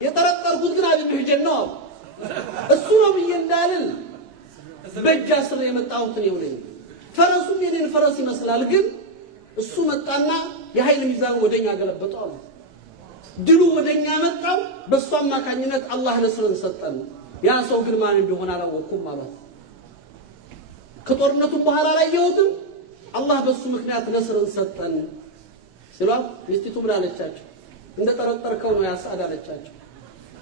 የጠረጠርኩት ግን አብዱህ ጀነው እሱ ነው ብዬ እንዳልን በእጃ ስር የመጣሁት ነው ነኝ። ፈረሱም የኔን ፈረስ ይመስላል፣ ግን እሱ መጣና የኃይል ሚዛን ወደኛ ገለበጠው። ድሉ ወደኛ መጣው። በሱ አማካኝነት አላህ ነስርን ሰጠን። ያ ሰው ግን ማን እንደሆነ አላወቅኩም ማለት ከጦርነቱ በኋላ ላይ የውትም አላህ በሱ ምክንያት ነስርን ሰጠን ሲሏት ሚስቲቱ ምን አለቻቸው? እንደ ጠረጠርከው ነው ያሳድ አለቻቸው።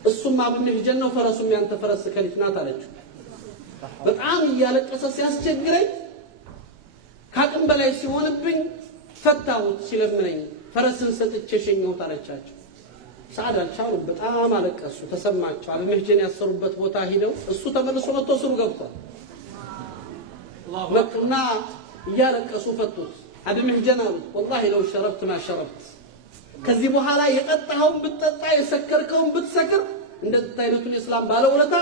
እሱም አብዱህ ጀነው ፈረሱም ያንተ ፈረስ ከሊት ናት አለችው። በጣም እያለቀሰ ሲያስቸግረኝ ካቅም በላይ ሲሆንብኝ ፈታሁት ሲለምነኝ ፈረስን ሰጥቼ ሸኘሁት አለቻቸው። ሳዕድ አልቻሉም፣ በጣም አለቀሱ፣ ተሰማቸው። አብዱህ ጀነው ያሰሩበት ቦታ ሄደው እሱ ተመልሶ መጥቶ ስሩ ገብቷል። መጡና እያለቀሱ ፈቱት። አብዱህ ጀነው والله لو شربت ما شربت ከዚህ በኋላ የጠጣኸውን ብትጠጣ የሰከርከውን ብትሰክር እንደዚህ አይነቱን እስላም ባለውለታ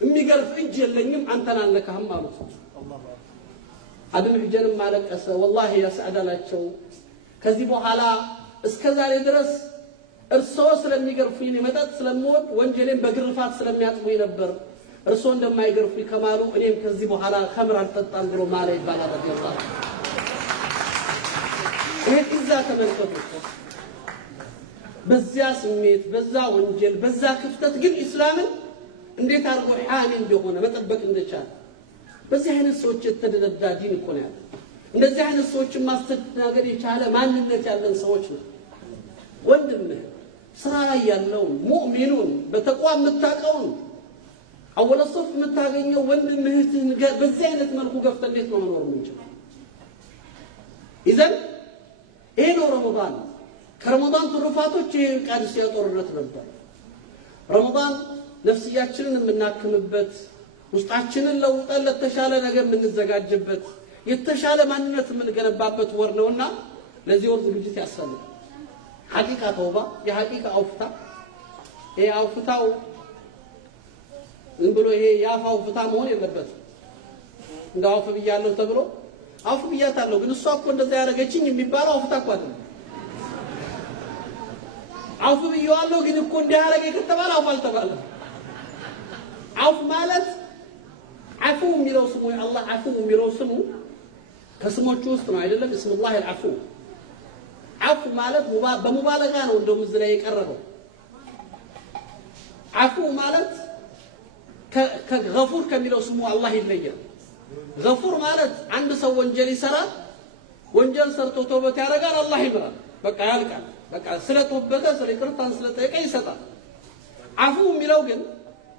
የሚገርፍ እጅ የለኝም አንተን አልነካህም ማለት ነው። አብዱህ ጀነው ማለቀሰ። والله ያ ሰዕድ አላቸው ከዚህ በኋላ እስከዛሬ ድረስ እርሶ ስለሚገርፉኝ መጠጥ ስለምወድ ወንጀሌን በግርፋት ስለሚያጥሙኝ ነበር። እርሶ እንደማይገርፉኝ ከማሉ እኔም ከዚህ በኋላ ኸምር አልጠጣም ብሎ ማለ ይባላል። ረዲየላሁ ይሄ ኢዛ ተመልከቱ። በዚያ ስሜት በዛ ወንጀል በዛ ክፍተት ግን እስላምን እንዴት አድርጎ ሐኒ እንደሆነ መጠበቅ እንደቻለ በዚህ አይነት ሰዎች የተደረዳ ዲን እኮ ነው ያለው። እንደዚህ አይነት ሰዎችን ማስተናገድ የቻለ ማንነት ያለን ሰዎች ነው። ወንድምህ ስራ ላይ ያለውን ሙእሚኑን በተቋም የምታውቀውን አወለ ሶፍ የምታገኘው ወንድምህን በዚህ አይነት መልኩ ገፍተህ እንዴት ነው መኖር የምንችለው? ኢዘን ይሄ ነው ረመዳን። ከረመዳን ትሩፋቶች ይሄ ቃዲሲያ ጦርነት ነበር። ረመዳን ነፍስያችንን የምናክምበት፣ ውስጣችንን ለውጠን ለተሻለ ነገር የምንዘጋጅበት፣ የተሻለ ማንነት የምንገነባበት ወር ነውና ለዚህ ወር ዝግጅት ያስፈልጋል። ሐቂቃ ተውባ የሐቂቃ አውፍታ ይሄ አውፍታው ዝም ብሎ ይሄ ያፋው አውፍታ መሆን የለበትም። እንደ አውፍ ብያለሁ ተብሎ አውፍ ብያታለሁ ግን እሷ እኮ እንደዛ ያደረገችኝ የሚባለው አውፍታ እኮ አይደለም። አውፍ ብየዋለሁ ግን እኮ እንዲያረገ ከተባለ አውፍ አልተባለም። አውፍ ማለት አፉ የሚለው ስሙ የአላህ አፉ የሚለው ስሙ ከስሞቹ ውስጥ ነው አይደለም? እስሙላህ አልአፉ አፉ ማለት በሙባለጋ ነው እንደውም እዚህ ላይ የቀረበው። አፉ ማለት ከገፉር ከሚለው ስሙ አላህ ይለያል። ገፉር ማለት አንድ ሰው ወንጀል ይሰራል፣ ወንጀል ሰርቶ ተውበት ያደርጋል፣ አላህ ይምራል፣ በቃ ያልቃል። በቃ ስለተወበተ ስለይቅርታን ስለጠየቀ ይሰጣል። አፉ የሚለው ግን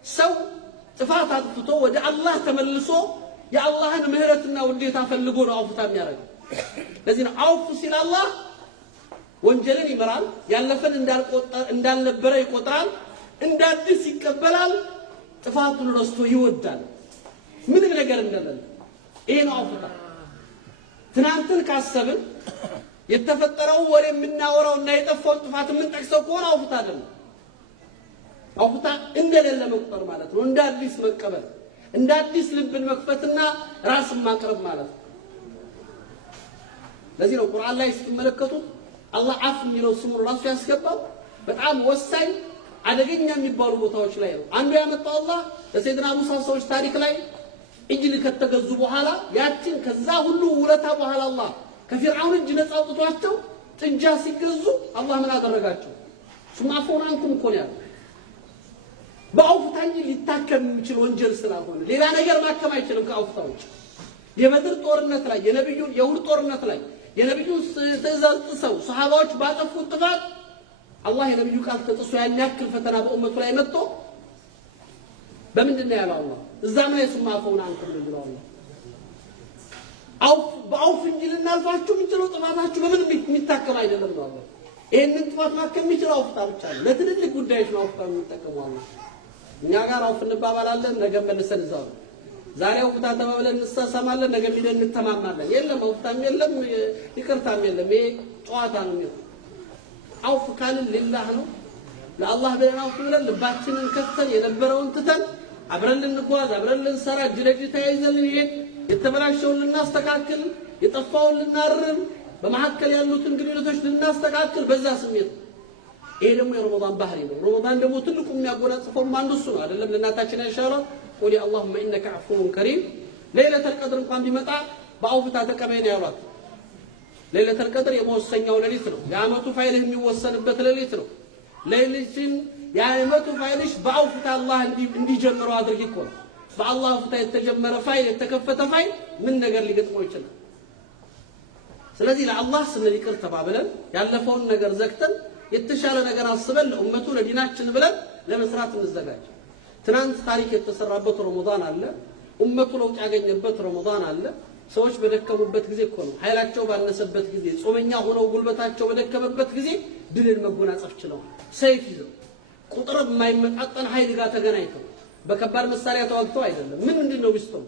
ሰው ጥፋት አጥፍቶ ወደ አላህ ተመልሶ የአላህን ምህረትና ውዴታ ፈልጎ ነው አውፍታ የሚያደርገው። ለዚህ ነው አውፍ ሲል አላህ ወንጀልን ይመራል፣ ያለፈን እንዳልነበረ ይቆጥራል፣ እንዳዲስ ይቀበላል፣ ጥፋቱን ረስቶ ይወዳል፣ ምንም ነገር እንደሌለ። ይሄ ነው አውፍታ። ትናንትን ካሰብን የተፈጠረው ወሬ የምናወራውና የጠፋውን ጥፋት የምንጠቅሰው ከሆነ አውፍታ አይደለም። አውፍታ እንደሌለ መቁጠር ማለት ነው። እንደ አዲስ መቀበል፣ እንደ አዲስ ልብን መክፈትና ራስን ማቅረብ ማለት ነው። ለዚህ ነው ቁርአን ላይ ስትመለከቱት አላህ አፍ የሚለው ስሙን ራሱ ያስገባው በጣም ወሳኝ አደገኛ የሚባሉ ቦታዎች ላይ ነው። አንዱ ያመጣው አላህ ለሰይድና ሙሳ ሰዎች ታሪክ ላይ እጅል ከተገዙ በኋላ ያችን ከዛ ሁሉ ውለታ በኋላ አላህ ከፊርዓውን እጅ ነፃ አውጥቷቸው ጥጃ ሲገዙ አላህ ምን አደረጋቸው? ሱማፎን አንኩም እኮ ነው ያለው። በአውፍታ እንጂ ሊታከም የሚችል ወንጀል ስላልሆነ ሌላ ነገር ማከም አይችልም ከአውፍታዎች። የበድር ጦርነት ላይ የሁድ ጦርነት ላይ የነብዩን ትእዛዝ ጥሰው ሰሃባዎች ባጠፉት ጥፋት አላህ የነብዩ ቃል ተጥሶ ያን ያክል ፈተና በኡመቱ ላይ መጥቶ በምንድን ነው ያለው አላህ? እዛም ላይ ሱማፎን አንኩም ነው አላህ። በአውፍ እንጂ ልናልፋችሁ የምንችለው ጥፋታችሁ በምንም የሚታከም አይደለም ነው አላህ። ይሄንን ጥፋት ማከም የሚችለው አውፍታ ብቻ ነው። ለትልልቅ ጉዳዮች ነው አውፍታ የሚጠቀመው አላህ። እኛ ጋር አውፍ እንባባላለን፣ ነገ መልሰን እዛው ዛሬ አውፍታ ተባብለን እንሰማለን፣ ነገ ቢለን እንተማማለን። የለም አውፍታም የለም ይቅርታም የለም። ይሄ ጨዋታ ነው የሚሆነው። አውፍ ካልን ሊላህ ነው ለአላህ ብለን አውፍ ብለን ልባችንን ከፍተን የነበረውን ትተን አብረን ልንጓዝ አብረን ልንሰራ እጅ ለእጅ ተያይዘን ልንሄድ የተበላሸውን ልናስተካክል የጠፋውን ልናርም በመሐከል ያሉትን ግንኙነቶች ልናስተካክል በዛ ስሜት ይሄ ደግሞ የረመዳን ባህሪ ነው። ረመዳን ደግሞ ትልቁ የሚያጎናጽፈው አንዱ እሱ ነው አይደለም? ለእናታችን አይሻለው ቁሊ አላሁመ ኢነከ ዐፉውን ከሪም ለይለተል ቀድር እንኳን ቢመጣ በአውፍታ ተቀበይ ነው ያሏት። ለይለተል ቀድር የመወሰኛው ሌሊት ነው። የዓመቱ ፋይልህ የሚወሰንበት ሌሊት ነው። ሌሊትን የዓመቱ ፋይልሽ በአውፍታ አላህ እንዲጀምረው አድርጊ እኮ ነው። በአላህ አውፍታ የተጀመረ ፋይል የተከፈተ ፋይል ምን ነገር ሊገጥመው ይችላል? ስለዚህ ለአላህ ስንል ይቅር ተባብለን ያለፈውን ነገር ዘግተን የተሻለ ነገር አስበን ለኡመቱ ለዲናችን ብለን ለመስራት እንዘጋጅ። ትናንት ታሪክ የተሰራበት ረመዳን አለ። ኡመቱ ለውጥ ያገኘበት ረመዳን አለ። ሰዎች በደከሙበት ጊዜ እኮ ነው፣ ኃይላቸው ባነሰበት ጊዜ፣ ጾመኛ ሆነው ጉልበታቸው በደከመበት ጊዜ ድልን መጎናጸፍ ችለዋል። ሰይፍ ይዘው ቁጥር የማይመጣጠን ኃይል ጋር ተገናኝተው በከባድ መሳሪያ ተዋግተው አይደለም። ምንድነው ሚስጥሩ?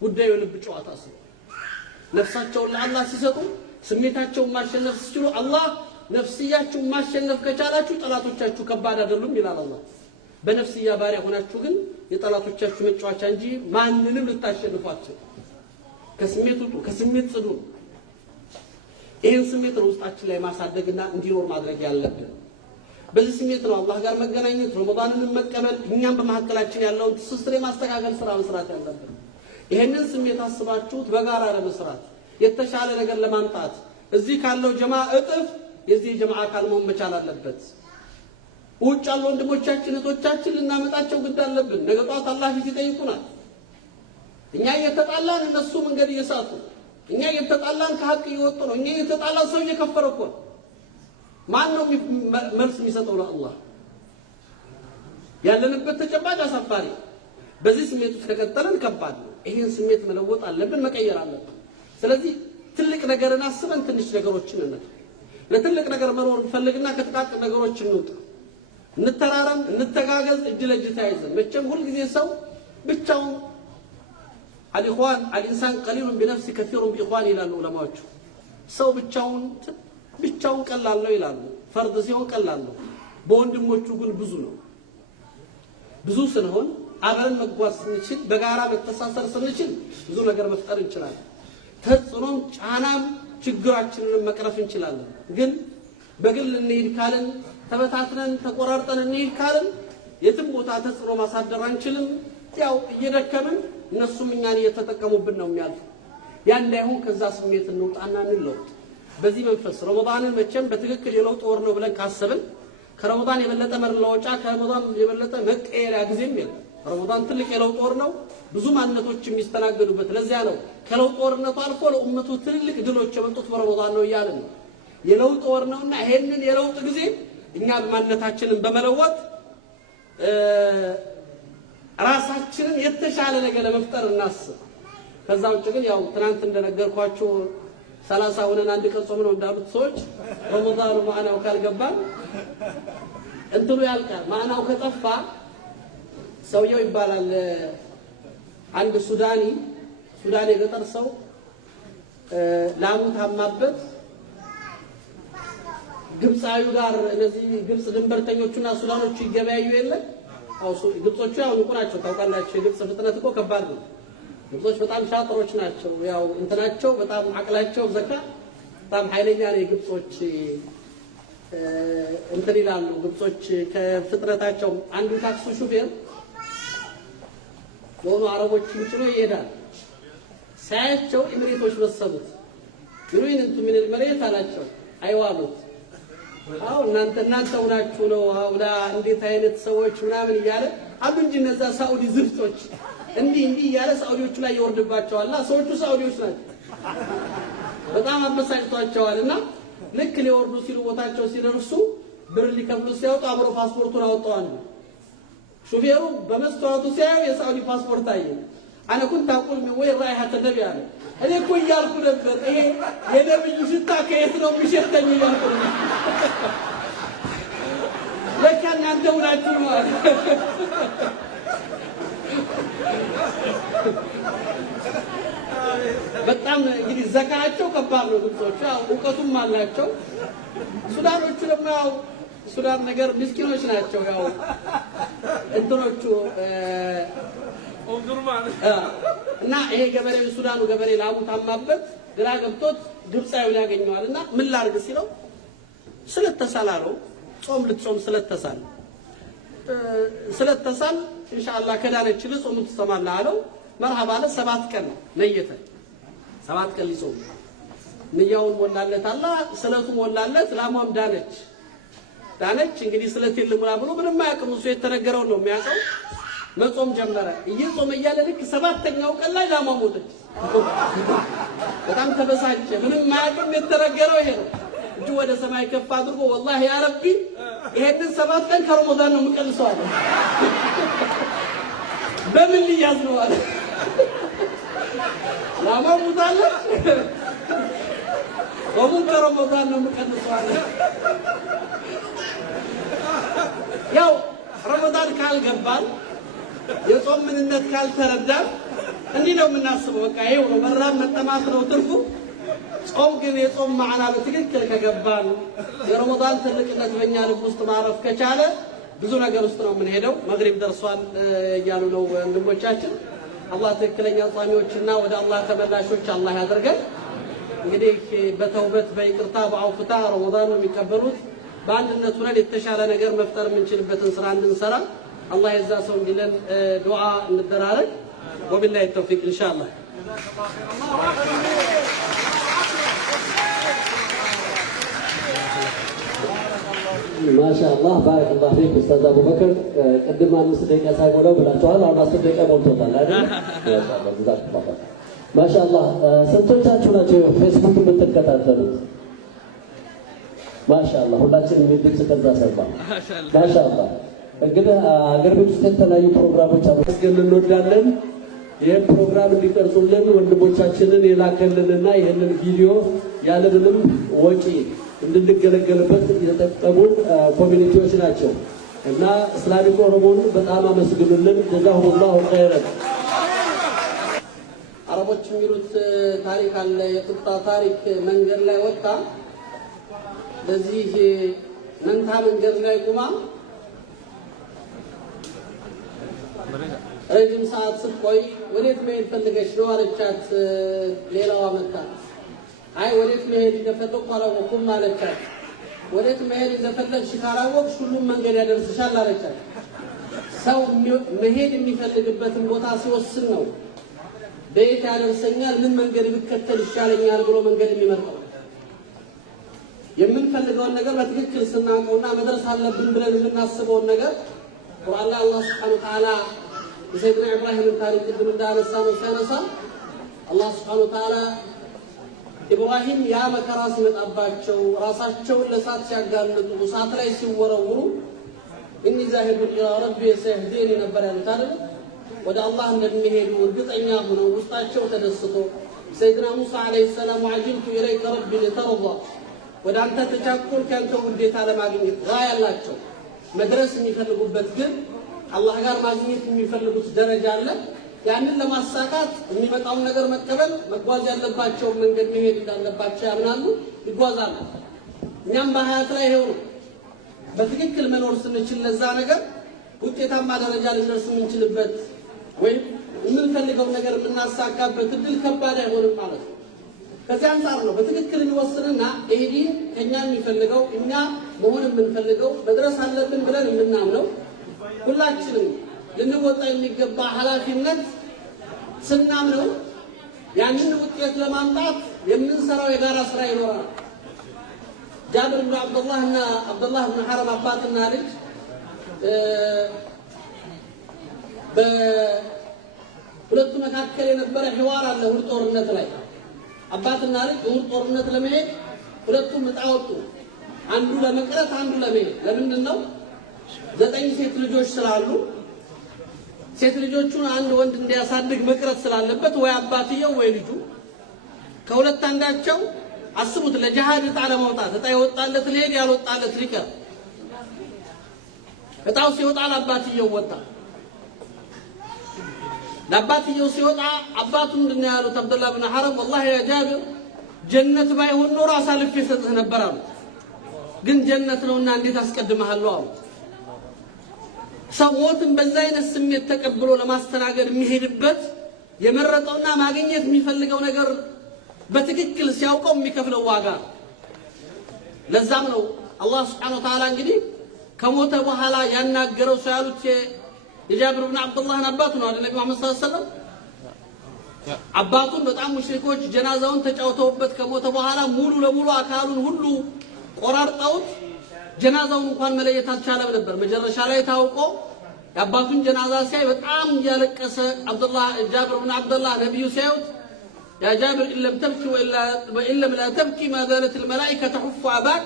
ጉዳዩ የልብ ጨዋታ ስለሆነ ነፍሳቸውን ለአላህ ሲሰጡ ስሜታቸውን ማሸነፍ ሲችሉ አላህ ነፍስያችሁን ማሸነፍ ከቻላችሁ ጠላቶቻችሁ ከባድ አይደሉም ይላል አላህ። በነፍስያ ባሪያ ሆናችሁ ግን የጠላቶቻችሁ መጫወቻ እንጂ ማንንም ልታሸንፏቸው። ከስሜት ውጡ፣ ከስሜት ጽዱ። ይህን ስሜት ነው ውስጣችን ላይ ማሳደግና እንዲኖር ማድረግ ያለብን። በዚህ ስሜት ነው አላህ ጋር መገናኘት፣ ረመዳንን መቀበል፣ እኛም በመካከላችን ያለውን ትስስር የማስተካከል ስራ መስራት ያለብን። ይህንን ስሜት አስባችሁት በጋራ ለመስራት የተሻለ ነገር ለማምጣት እዚህ ካለው ጀማ እጥፍ የዚህ ጀማ አካል መሆን መቻል አለበት። ውጭ ያሉ ወንድሞቻችን እህቶቻችን ልናመጣቸው ግድ አለብን። ነገ ጧት አላህ ፊት ይጠይቁናል። እኛ እየተጣላን እነሱ መንገድ እየሳቱ፣ እኛ እየተጣላን ከሀቅ እየወጡ ነው። እኛ እየተጣላን ሰው እየከፈረ እኮ ነው። ማን ነው መልስ የሚሰጠው? ለአላህ። ያለንበት ተጨባጭ አሳፋሪ። በዚህ ስሜት ውስጥ ከቀጠለን ከባድ ነው። ይሄን ስሜት መለወጥ አለብን፣ መቀየር አለብን። ስለዚህ ትልቅ ነገርን አስበን ትንሽ ነገሮችን እንተው። ለትልቅ ነገር መኖር እንፈልግና ከጥቃቅን ነገሮች እንውጣ። እንተራረም፣ እንተጋገዝ፣ እጅ ለእጅ ተያይዘን። መቼም ሁልጊዜ ሰው ብቻውን አልኢኽዋን አልኢንሳን ቀሊሉን ቢነፍሲ ከሲሩን ቢኢኽዋን ይላሉ ዑለማዎቹ። ሰው ብቻውን ቀላል ነው ይላሉ። ፈርድ ሲሆን ቀላል ነው፣ በወንድሞቹ ግን ብዙ ነው። ብዙ ስንሆን አብረን መጓዝ ስንችል፣ በጋራ መተሳሰር ስንችል ብዙ ነገር መፍጠር እንችላለን። ተጽዕኖም ጫናም ችግራችንን መቅረፍ እንችላለን። ግን በግል እንሂድ ካልን፣ ተበታትነን ተቆራርጠን እንሂድ ካልን የትም ቦታ ተጽዕኖ ማሳደር አንችልም። ያው እየደከምን እነሱም እኛን እየተጠቀሙብን ነው የሚያልፉ። ያ እንዳይሆን ከዛ ስሜት እንውጣና እንለውጥ። በዚህ መንፈስ ረመዳንን መቼም በትክክል የለውጥ ወር ነው ብለን ካሰብን ከረመዳን የበለጠ መለወጫ፣ ከረመዳን የበለጠ መቀየሪያ ጊዜም የለም። ረመዳን ትልቅ የለውጥ ወር ነው፣ ብዙ ማንነቶች የሚስተናገዱበት። ለዚያ ነው ከለውጥ ወርነቱ አልፎ ለኡመቱ ትልልቅ ድሎች የመጡት በረመዳን ነው እያልን ነው። የለውጥ ወር ነውና ይሄንን የለውጥ ጊዜ እኛ ማንነታችንን በመለወጥ ራሳችንን የተሻለ ነገር ለመፍጠር እናስብ። ከዛ ውጭ ግን ያው ትናንት እንደነገርኳችሁ 30 ሆነን አንድ ቀን ጾም ነው እንዳሉት ሰዎች ረመዳኑ ማዕናው ካልገባን እንትኑ ያልቃል። ማዕናው ከጠፋ ሰውየው ይባላል አንድ ሱዳኒ የገጠር ሰው ላሙ ታማበት ግብፃዊው ጋር እነዚህ ግብፅ ድንበርተኞቹና ሱዳኖቹ ይገበያዩ የለ። ግብጾቹ ያው ንቁ ናቸው ታውቃላችሁ። የግብፅ ፍጥነት እኮ ከባድ ነው። ግብጾች በጣም ሻጥሮች ናቸው። ያው እንትናቸው በጣም አቅላቸው ዘካ በጣም ኃይለኛ ነው። የግብጾች እንትን ይላሉ። ግብጾች ከፍጥነታቸው አንዱ ታክሲ ሹፌር የሆኑ አረቦችን ጭኖ ይሄዳል። ሳያቸው ኢምሬቶች መሰሉት። ይሩን እንቱ ምን መሬት አላቸው። አይዋሉት። አው እናንተ ሆናችሁ ነው አውላ እንዴት አይነት ሰዎች ምናምን እያለ አሉ እንጂ እነዛ ሳኡዲ ዝፍቶች እንዲህ እያለ ሳኡዲዎቹ ላይ ይወርድባቸዋልና ሰዎቹ ሳኡዲዎች ናቸው። በጣም አበሳጭቷቸዋልና ልክ ሊወርዱ ሲሉ ቦታቸው ሲደርሱ ብር ሊከፍሉ ሲያወጡ አብሮ ፓስፖርቱን አወጣዋል። ሹፌሩ በመስተዋቱ ሲያዩ የሳኡዲ ፓስፖርት አየ። አነ ኩንት አቁል ምን ወይ ራይሃ ተደቢ አለ። እኔ እኮ እያልኩ ነበር ይሄ የነብዩ ሽታ ከየት ነው የሚሸተኝ እያልኩ ነበር። ለካ እናንተ ሁላችሁ ማለት በጣም እንግዲህ ዘካቸው ከባድ ነው። ግብጾቹ ያው እውቀቱም አላቸው። ሱዳኖቹ ደግሞ ያው ሱዳን ነገር ምስኪኖች ናቸው። ያው እንትኖቹ እና ይሄ ገበሬ ሱዳኑ ገበሬ ላሙ ታማበት ግራ ገብቶት ግብፃዊውን ያገኘዋልና ምን ላርግ ሲለው ስለተሰላለው ጾም ልትጾም ስለተሳል ኢንሻአላህ ከዳነች ጾም ትሰማለህ አለው። መርሐባ አለ። 7 ቀን ነየተ 7 ቀን ሊጾም ንያውን ሞላለት አላህ ስለቱ ሞላለት። ላሟም ዳነች። እንግዲህ ስለት የለምና ብሎ ምንም አያውቅም እሱ የተነገረው ነው የሚያውቀው። መጾም ጀመረ። እየጾመ እያለ ልክ 7ኛው ቀን ላይ ላሟ ሞተች። በጣም ተበሳጨ። ምንም አያውቅም የተነገረው ይሄ ነው። እጁ ወደ ሰማይ ከፍ አድርጎ ወላሂ ያ ረቢ ይሄንን 7 ቀን ከረመዳን ነው የምቀንሰው አለ። በምን ሊያዝ ነው አለ። ላሟ ሞታለች። ጾሙን ከረመዳን ነው የምቀንሰው አለ። ያው ረመዳን ካልገባን የጾም ምንነት ካልተረዳን እንዲህ ነው የምናስበው። በቃ ይሄው ነው መራብ መጠማት ነው ትርፉ። ጾም ግን የጾም ማዕና በትክክል ከገባን የረመዳን ትልቅነት በእኛ ልብ ውስጥ ማረፍ ከቻለ ብዙ ነገር ውስጥ ነው የምንሄደው። መግሪብ ደርሷል እያሉ ነው ወንድሞቻችን። አላህ ትክክለኛ ጿሚዎችና ወደ አላህ ተመላሾች አላህ ያደርገን። እንግዲህ በተውበት በይቅርታ በአውፍታ ረመዳን የሚቀበሉት በአንድነት ሆነን የተሻለ ነገር መፍጠር የምንችልበትን ስራ እንድንሰራ አላህ የዛ ሰው እንዲለን ዱዓ እንደራረግ። ወቢላሂ ተውፊቅ ኢንሻአላህ። ማሻአላህ ባረከላሁ ፊክ ኡስታዝ አቡበከር። ቅድም 5 ደቂቃ ሳይሞላው ብላችኋል። አሁን 10 ደቂቃ ሞልቶታል አይደል? ማሻአላህ። ስንቶቻችሁ ናቸው ፌስቡክ የምትከታተሉት? ማሻአላህ ሁላችንም ድምጽ ከዛ ሰባ። ማሻአላህ። እንግዲህ አገር ቤት ውስጥ የተለያዩ ፕሮግራሞች አመስገን እንወዳለን። ይህን ፕሮግራም እንዲቀርጹልን ወንድሞቻችንን የላከልንና ይህንን ቪዲዮ ያለምንም ወጪ እንድንገለገልበት የተጠቀሙን ኮሚኒቲዎች ናቸው እና እስላሚክ ኦሮሞን በጣም አመስግኑልን። ጀዛሁሙላሁ ኸይረን። አረቦች የሚሉት ታሪክ አለ። የቁጣ ታሪክ መንገድ ላይ ወጣ። በዚህ መንታ መንገድ ላይ ቁማ ረጅም ሰዓት ስትቆይ ወዴት መሄድ ፈልገሽ ነው አለቻት። ሌላዋ መጣ። አይ ወዴት መሄድ እንደፈለኩ አላወኩም አለቻት። ወዴት መሄድ እንደፈለግሽ ካላወቅሽ ሁሉም መንገድ ያደርስሻል አለቻት። ሰው መሄድ የሚፈልግበትን ቦታ ሲወስን ነው በየት ያደርሰኛል፣ ምን መንገድ ብከተል ይሻለኛል ብሎ መንገድ የሚመርጠው። የምንፈልገውን ነገር በትክክል ስናውቀውና መድረስ አለብን ብለን የምናስበውን ነገር ቁርአን ላይ አላህ ሱብሓነሁ ወተዓላ የሰይድና ኢብራሂምን ታሪክ ቅድም እንዳነሳ ነው ሲያነሳ አላህ ሱብሓነሁ ወተዓላ ኢብራሂም ያ መከራ ሲመጣባቸው ራሳቸውን ለእሳት ሲያጋልጡ እሳት ላይ ሲወረውሩ እኒ ዛሂቡን ኢላ ረቢ ሰየህዲኒ ነበር ያሉት አይደል? ወደ አላህ እንደሚሄዱ እርግጠኛ ሆነው ውስጣቸው ተደስቶ ሰይድና ሙሳ ዓለይሂ ሰላም ወዐጅልቱ ኢለይከ ረቢ ሊተርዳ ወደ አንተ ተቻኮልኩ ያንተ ውዴታ ለማግኘት ጋር ያላቸው መድረስ የሚፈልጉበት ግን አላህ ጋር ማግኘት የሚፈልጉት ደረጃ አለ። ያንን ለማሳካት የሚመጣውን ነገር መቀበል መጓዝ ያለባቸው መንገድ መሄድ እንዳለባቸው ያምናሉ፣ ይጓዛሉ። እኛም በሀያት ላይ ይሄው ነው። በትክክል መኖር ስንችል ለዛ ነገር ውጤታማ ደረጃ ልንደርስ የምንችልበት ወይም የምንፈልገው ነገር የምናሳካበት እድል ከባድ አይሆንም ማለት ነው። ከዚህ አንጻር ነው በትክክል እንወስንና ይሄ ዲን ከኛ የሚፈልገው እኛ መሆን የምንፈልገው መድረስ አለብን ብለን የምናምነው ሁላችንም ልንወጣ የሚገባ ኃላፊነት ስናምነው ያንን ውጤት ለማምጣት የምንሰራው የጋራ ስራ ይኖራል። ጃብር ብን አብዱላህ እና አብዱላህ ብን ሐረም አባትና ልጅ በሁለቱ መካከል የነበረ ሒዋር አለ። እሑድ ጦርነት ላይ አባትና ልጅ እሑድ ጦርነት ለመሄድ ሁለቱም ዕጣ ወጡ። አንዱ ለመቅረት አንዱ ለመሄድ። ለምንድን ነው? 9 ሴት ልጆች ስላሉ ሴት ልጆቹን አንድ ወንድ እንዲያሳድግ መቅረት ስላለበት ወይ አባትየው ወይ ልጁ ከሁለት አንዳቸው አስቡት። ለጂሃድ ዕጣ ለማውጣት ዕጣ የወጣለት ሊሄድ ያልወጣለት ሊቀር። ዕጣው ሲወጣ ለአባትየው ወጣ። ለአባትየው ሲወጣ አባቱ ምንድን ነው ያሉት? አብዱላህ ብን ሐረም ወላሂ ያ ጃብር ጀነት ባይሆን ኖሮ አሳልፌ ሰጥህ ነበር አሉት። ግን ጀነት ነውና እንዴት አስቀድመሃለሁ አሉት። ሰዎችን በዛ አይነት ስሜት ተቀብሎ ለማስተናገድ የሚሄድበት የመረጠውና ማግኘት የሚፈልገው ነገር በትክክል ሲያውቀው የሚከፍለው ዋጋ። ለዛም ነው አላህ Subhanahu Wa Ta'ala እንግዲህ ከሞተ በኋላ ያናገረው ሰው ያሉት የጃብር ብን አብዱላህን አባት ነው አይደል? ነብዩ መሐመድ ሰለላሁ ዐለይሂ ወሰለም አባቱን በጣም ሙሽሪኮች ጀናዛውን ተጫውተውበት ከሞተ በኋላ ሙሉ ለሙሉ አካሉን ሁሉ ቆራርጠውት ጀናዛውን እንኳን መለየት አልቻለም ነበር። መጨረሻ ላይ ታውቆ የአባቱን ጀናዛ ሲያይ በጣም እያለቀሰ ጃብር ብን አብዱላህ ነብዩ ሲያዩት ያ ጃብር ኢለም ተብኪ ወኢለም ላ ተብኪ ማ ዛለት الملائكه تحف አባክ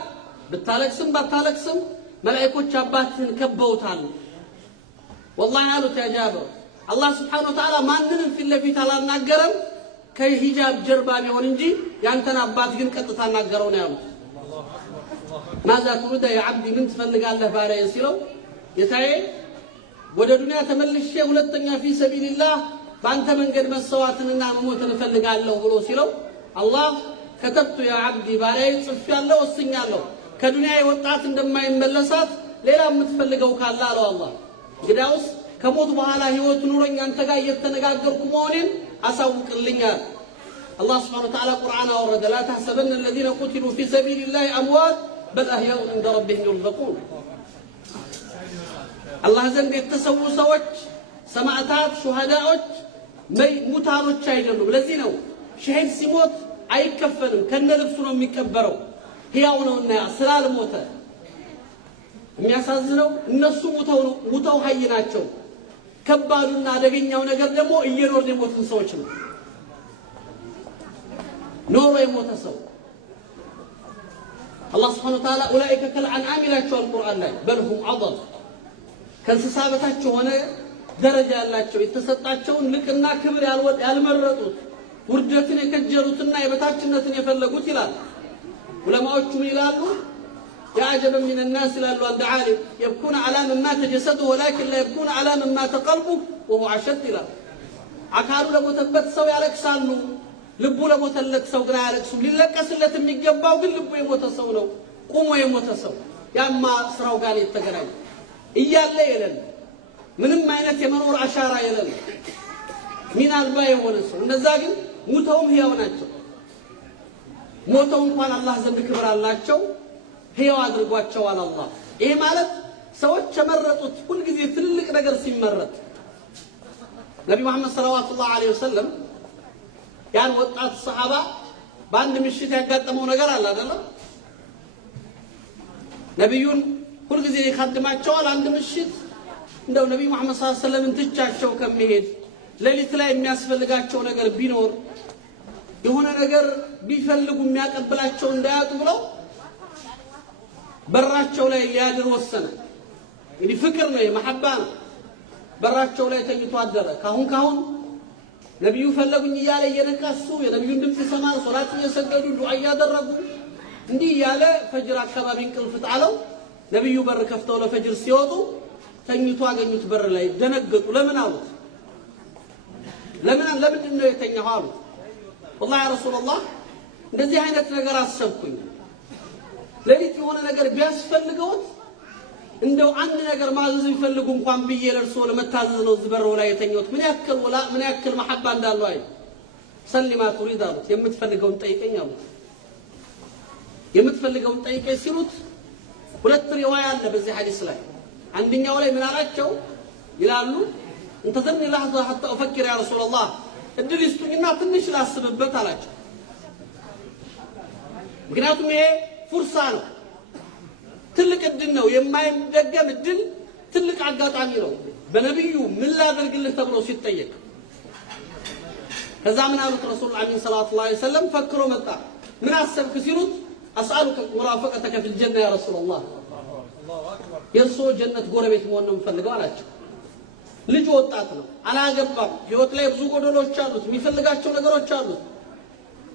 ብታለቅስም ባታለቅስም መላእክቶች አባትህን ከበውታል። والله አሉት ያ ጃብር አላህ Subhanahu Wa Ta'ala ማንንም ፊት ለፊት አላናገረም ከሂጃብ ጀርባ ቢሆን እንጂ ያንተን አባት ግን ቀጥታ አናገረው ነው ያሉት። ماذا تريد يا عبدي ምን ትፈልጋለህ ባሪያዬ ሲለው ጌታዬ ወደ ዱንያ ተመልሼ ሁለተኛ ፊ ሰቢልላህ በአንተ መንገድ መስዋዕትንና መሞትን እፈልጋለሁ ብሎ ሲለው አላህ ከተብቱ ያ عبدي ባሪያዬ ጽፌያለሁ ወስኛለሁ ከዱንያ የወጣት እንደማይመለሳት ሌላ የምትፈልገው ካለ አለው አላህ። እንግዲያውስ ከሞት በኋላ ህይወት ኑሮኝ አንተ ጋር እየተነጋገርኩ መሆኔን አሳውቅልኛል። አላህ Subhanahu Wa Ta'ala ቁርአን አወረደ لا تحسبن الذين قتلوا في سبيل الله اموات بل احياء عند ربهم يرزقون አላህ ዘንድ የተሰዉ ሰዎች ሰማዕታት ሹሃዳዎች ሙታኖች አይደሉም። ለዚህ ነው ሸሂድ ሲሞት አይከፈልም ከነልብሱ ነው የሚቀበረው ሕያው ነውና ስላልሞተ። የሚያሳዝነው እነሱ ሙተው ሀይ ናቸው። ከባዱና አደገኛው ነገር ደግሞ እየኖር የሞቱን ሰዎች ነው። ኖሮ የሞተ ሰው አላህ Subhanahu Wa Ta'ala ኡላኢከ ከልአንዓም ይላቸዋል ቁርአን ላይ በልሁም አضل ከእንስሳ በታች ሆነ ደረጃ ያላቸው የተሰጣቸውን ልቅና ክብር ያልመረጡት ውርደትን የከጀሉትና የበታችነትን የፈለጉት ይላል። ዑለማዎቹ ይላሉ يعجب من الناس ይላሉ አንድ ዓሊም يبكون على ما مات جسده ولكن لا يبكون على ما مات قلبه وهو أشد ይላል። አካሉ ለሞተበት ሰው ያለቅሳሉ፣ ልቡ ለሞተለት ሰው ግን አያለቅሱም። ሊለቀስለት የሚገባው ግን ልቡ የሞተ ሰው ነው፣ ቁሞ የሞተ ሰው ያማ ስራው ጋር የተገናኘ እያለ የለም ምንም አይነት የመኖር አሻራ የለም ሚና አልባ የሆነ ሰው። እነዛ ግን ሙተውም ሕያው ናቸው። ሞተው እንኳን አላህ ዘንድ ክብር አላቸው፣ ሕያው አድርጓቸዋል አላህ። ይሄ ማለት ሰዎች የመረጡት ሁልጊዜ ትልቅ ነገር ሲመረጥ ነብዩ መሐመድ ሰለላሁ ዐለይሂ ወሰለም ያን ወጣት ሰሃባ በአንድ ምሽት ያጋጠመው ነገር አለ አይደል? ነብዩን ሁልጊዜ ይخدማቸዋል። አንድ ምሽት እንደው ነብዩ መሐመድ ሰለላሁ ዐለይሂ ወሰለም ትቻቸው ከመሄድ ሌሊት ላይ የሚያስፈልጋቸው ነገር ቢኖር የሆነ ነገር ቢፈልጉ የሚያቀብላቸው እንዳያጡ ብለው በራቸው ላይ ሊያድር ወሰነ። እንግዲህ ፍቅር ነው የመሐባ ነው። በራቸው ላይ ተኝቶ አደረ። ካሁን ነብዩ ፈለጉኝ እያለ እየነቃሱ የነብዩን ድምጽ ይሰማል። ሶላት እየሰገዱ ዱዓ እያደረጉ እንዲህ ያለ ፈጅር አካባቢ እንቅልፍ ጣለው። ነብዩ በር ከፍተው ለፈጅር ሲወጡ ተኝቶ አገኙት በር ላይ። ደነገጡ። ለምን አሉት? ለምንድን ነው የተኛው አሉት። والله يا رسول الله እንደዚህ አይነት ነገር አሰብኩኝ። ሌሊት የሆነ ነገር ቢያስፈልገውት እንደው አንድ ነገር ማዘዝ ይፈልጉ እንኳን ብዬ ለርሶ ለመታዘዝ ነው ዝበረው ላይ የተኛሁት። ምን ያክል መሐባ እንዳለው አይ ሰሊማ ቱሪድ አሉት። የምትፈልገውን ጠይቀኝ አሉት። የምትፈልገውን ጠይቀኝ ሲሉት ሁለት ሪዋያ አለ በዚህ ሐዲስ ላይ። አንደኛው ላይ ምን አላቸው ይላሉ እንተዘኒ لحظه حتى افكر يا رسول الله እድል ይስጡኝና ትንሽ ላስብበት አላቸው። ምክንያቱም ይሄ ፉርሳ ነው፣ ትልቅ እድል ነው፣ የማይደገም እድል፣ ትልቅ አጋጣሚ ነው። በነብዩ ምን ላደርግልህ ተብሎ ሲጠየቅ ከዛ ምን አሉት ረሱል አለይሂ ሰላቱ ወሰለም ፈክሮ መጣ። ምን አሰብክ ሲሉት አስአሉከ ሙራፈቀተከ ፊል ጀነ ያ ረሱላህ የርሶ ጀነት ጎረቤት መሆን ነው የምፈልገው አላቸው። ልጅ ወጣት ነው፣ አላገባም፣ ህይወት ላይ ብዙ ጎደሎች አሉት፣ የሚፈልጋቸው ነገሮች አሉት።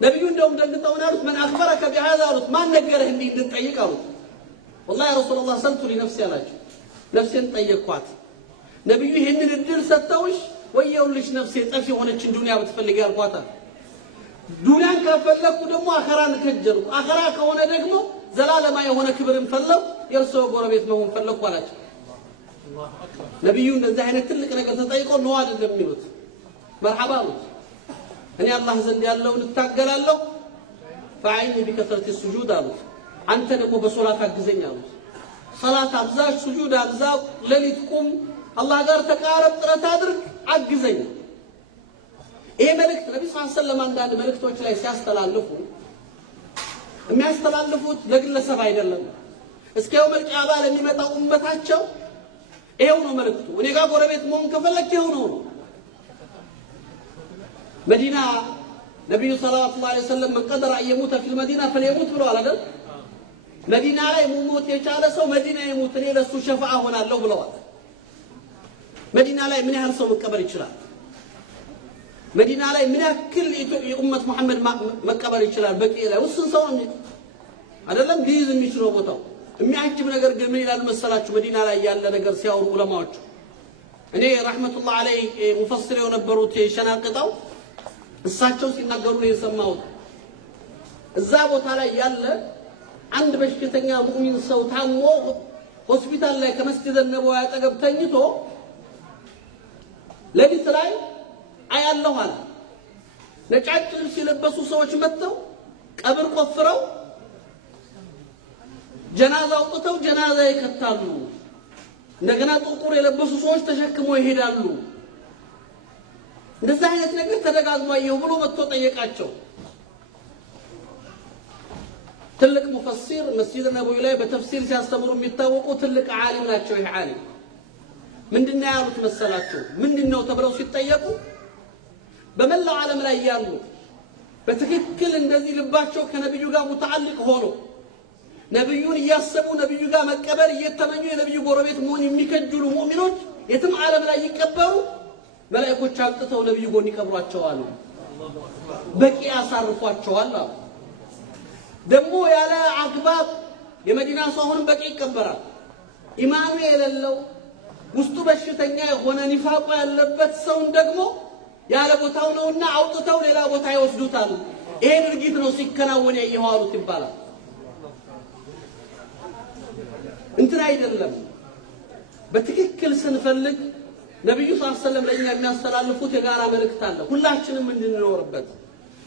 ነብዩ እንደውም ደንግጠው አሉት من اخبرك بهذا አሉት። ማን ነገረህ እንዲህ እንድጠይቅ አሉት። والله يا رسول الله سلت لنفسي አላቸው። ነፍሴን ጠየቅኳት። ነብዩ ይሄንን እድል ሰጠውሽ ወየውልሽ ነፍሴ ጠፊ ሆነችን ዱንያ ብትፈልጊ አልኳታ። ዱንያን ከፈለኩ ደግሞ አኸራን ከጀልኩ፣ አኸራ ከሆነ ደግሞ ዘላለማ የሆነ ክብርን ፈለኩ፣ የርሶ ጎረቤት መሆን ፈለኩ አላቸው። ነብዩ እንደዚህ አይነት ትልቅ ነገር ተጠይቀው ነው አይደለም የሚሉት። መርሐባ አሉት። እኔ አላህ ዘንድ ያለውን እታገላለሁ። ፈአይኒ ቢከثرة السجود አሉት። አንተ ደግሞ በሶላት አግዘኝ አሉት። ሰላት አብዛ፣ ሱጁድ አብዛ፣ ሌሊት ቁም፣ አላህ ጋር ተቃረብ፣ ጥረት አድርግ፣ አግዘኝ። ይሄ መልእክት ነብዩ ሰለላሁ ዐለይሂ ወሰለም አንዳንድ መልእክቶች ላይ ሲያስተላልፉ የሚያስተላልፉት ለግለሰብ አይደለም። እስከ የውመል ቂያማ ለሚመጣው ኡመታቸው ይሄው ነው መልእክቱ። እኔ ጋር ጎረቤት መሆን ከፈለክ ይሄው ነው። መዲና ነብዩ ሰለላሁ ዐለይሂ ወሰለም من قدر ان يموت في المدينه فليموت ብለዋል አይደል? መዲና ላይ መሞት የቻለ ሰው መዲና ይሙት፣ እኔ ለሱ ሸፋዓ ሆናለሁ ብለዋል። መዲና ላይ ምን ያህል ሰው መቀበር ይችላል? መዲና ላይ ምን ያክል የኡመት መሐመድ መቀበር ይችላል? በቂ ላይ ውስን ሰው አይደለም ሊይዝ የሚችለው ቦታው። የሚያጅብ ነገር ግን ምን ይላል መሰላችሁ? መዲና ላይ ያለ ነገር ሲያወሩ ዑለማዎቹ፣ እኔ ረህመቱላህ ዐለይሂ ሙፈሲር የነበሩት ሸናቅጣው እሳቸው ሲናገሩ ነው የሰማሁት። እዛ ቦታ ላይ ያለ አንድ በሽተኛ ሙእሚን ሰው ታሞ ሆስፒታል ላይ ከመስጂድ ነበዊ አጠገብ ተኝቶ ሌሊት ላይ አያለሁ አለ። ነጫጭ ልብስ የለበሱ ሰዎች መጥተው ቀብር ቆፍረው ጀናዛ አውጥተው ጀናዛ ይከታሉ። እንደገና ጥቁር የለበሱ ሰዎች ተሸክመው ይሄዳሉ። እንደዛ አይነት ነገር ተደጋግሞ አየሁ ብሎ መጥቶ ጠየቃቸው። ትልቅ ሙፈሲር መስጂድ ነብዩ ላይ በተፍሲር ሲያስተምሩ የሚታወቁ ትልቅ ዓሊም ናቸው። ይሄ ዓሊም ምንድነው ያሉት መሰላቸው? ምንድነው ተብለው ሲጠየቁ በመላው ዓለም ላይ ያሉ በትክክል እንደዚህ ልባቸው ከነብዩ ጋር ሙተዓልቅ ሆኖ ነብዩን እያሰቡ ነብዩ ጋር መቀበር እየተመኙ የነብዩ ጎረቤት መሆን የሚከጅሉ ሙእሚኖች የትም ዓለም ላይ ይቀበሩ፣ መላእክቶች አምጥተው ነብዩ ጎን ይቀብሯቸዋል፣ በቂ ያሳርፏቸዋል። ደግሞ ያለ አግባብ የመዲና ሰው አሁንም በቂ ይቀበራል። ኢማኑ የሌለው ውስጡ በሽተኛ የሆነ ኒፋቁ ያለበት ሰውን ደግሞ ያለ ቦታው ነውና አውጥተው ሌላ ቦታ ይወስዱታል። ይሄ ድርጊት ነው ሲከናወን ያየዋሉት ይባላል። እንትን አይደለም። በትክክል ስንፈልግ ነብዩ ሰለላሁ ዐለይሂ ወሰለም ለኛ የሚያስተላልፉት የጋራ መልእክት አለ። ሁላችንም እንድንኖርበት፣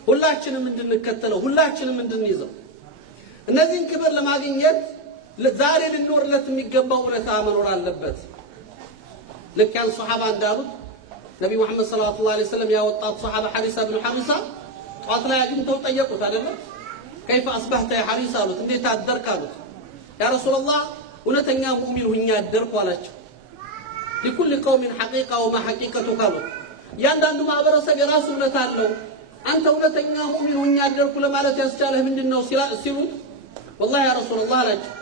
ሁላችንም እንድንከተለው፣ ሁላችንም እንድንይዘው። እነዚህን ክብር ለማግኘት ዛሬ ልንኖርለት የሚገባው እውነታ መኖር አለበት። ልክ ያን ሱሐባ እንዳሉት ነብዩ መሐመድ ሰለላሁ ዐለይሂ ወሰለም ያወጣት ሱሐባ ሐሪሳ ብን ሐሪሳ ጧት ላይ አግኝተው ጠየቁት አይደል? كيف اصبحت يا حريص አሉት። እንዴት አደርክ አሉት። ያ ረሱላህ እውነተኛ ሙእሚን ሁኛ አደርኩ አላቸው። لكل قوم حقيقه وما حقيقته قالوا ያንዳንዱ ማህበረሰብ የራሱ እውነታ አለው። አንተ እውነተኛ ሙእሚን ሁኛ አደርኩ ለማለት ያስቻለህ ምንድነው ሲሉት والله يا رسول الله አላቸው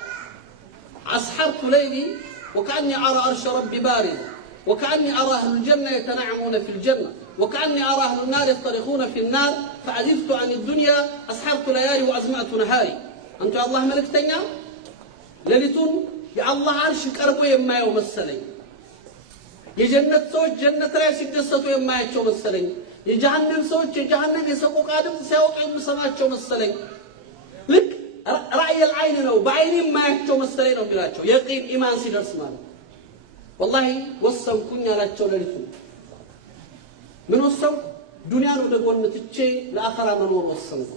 أسحرت ليلي وكأني أرى عرش ربي بارز وكأني أرى أهل الجنة يتنعمون في الجنة وكأني أرى أهل النار يفترخون في النار فعزفت عن الدنيا أسحرت ليالي وأزمعت نهاري. أنت يا الله ملكتنيا ليلتون يا الله عرش قربو يما يوم السلي የጀነት ሰዎች ጀነት ላይ ሲደሰቱ የማያቸው መሰለኝ። የጀሃነም ሰዎች የጀሃነም የሰቆቃ ድምፅ ሲያወጡ የምሰማቸው መሰለኝ። ልክ ራእይ العين ነው በአይኔ የማያቸው መሰለኝ ነው የሚላቸው። የቂን ኢማን ሲደርስ ማለት ወላሂ ወሰንኩኝ አላቸው። ለሊቱ ምን ወሰንኩ? ዱንያን ወደ ጎን ትቼ ለአኺራ መኖር ወሰንኩ።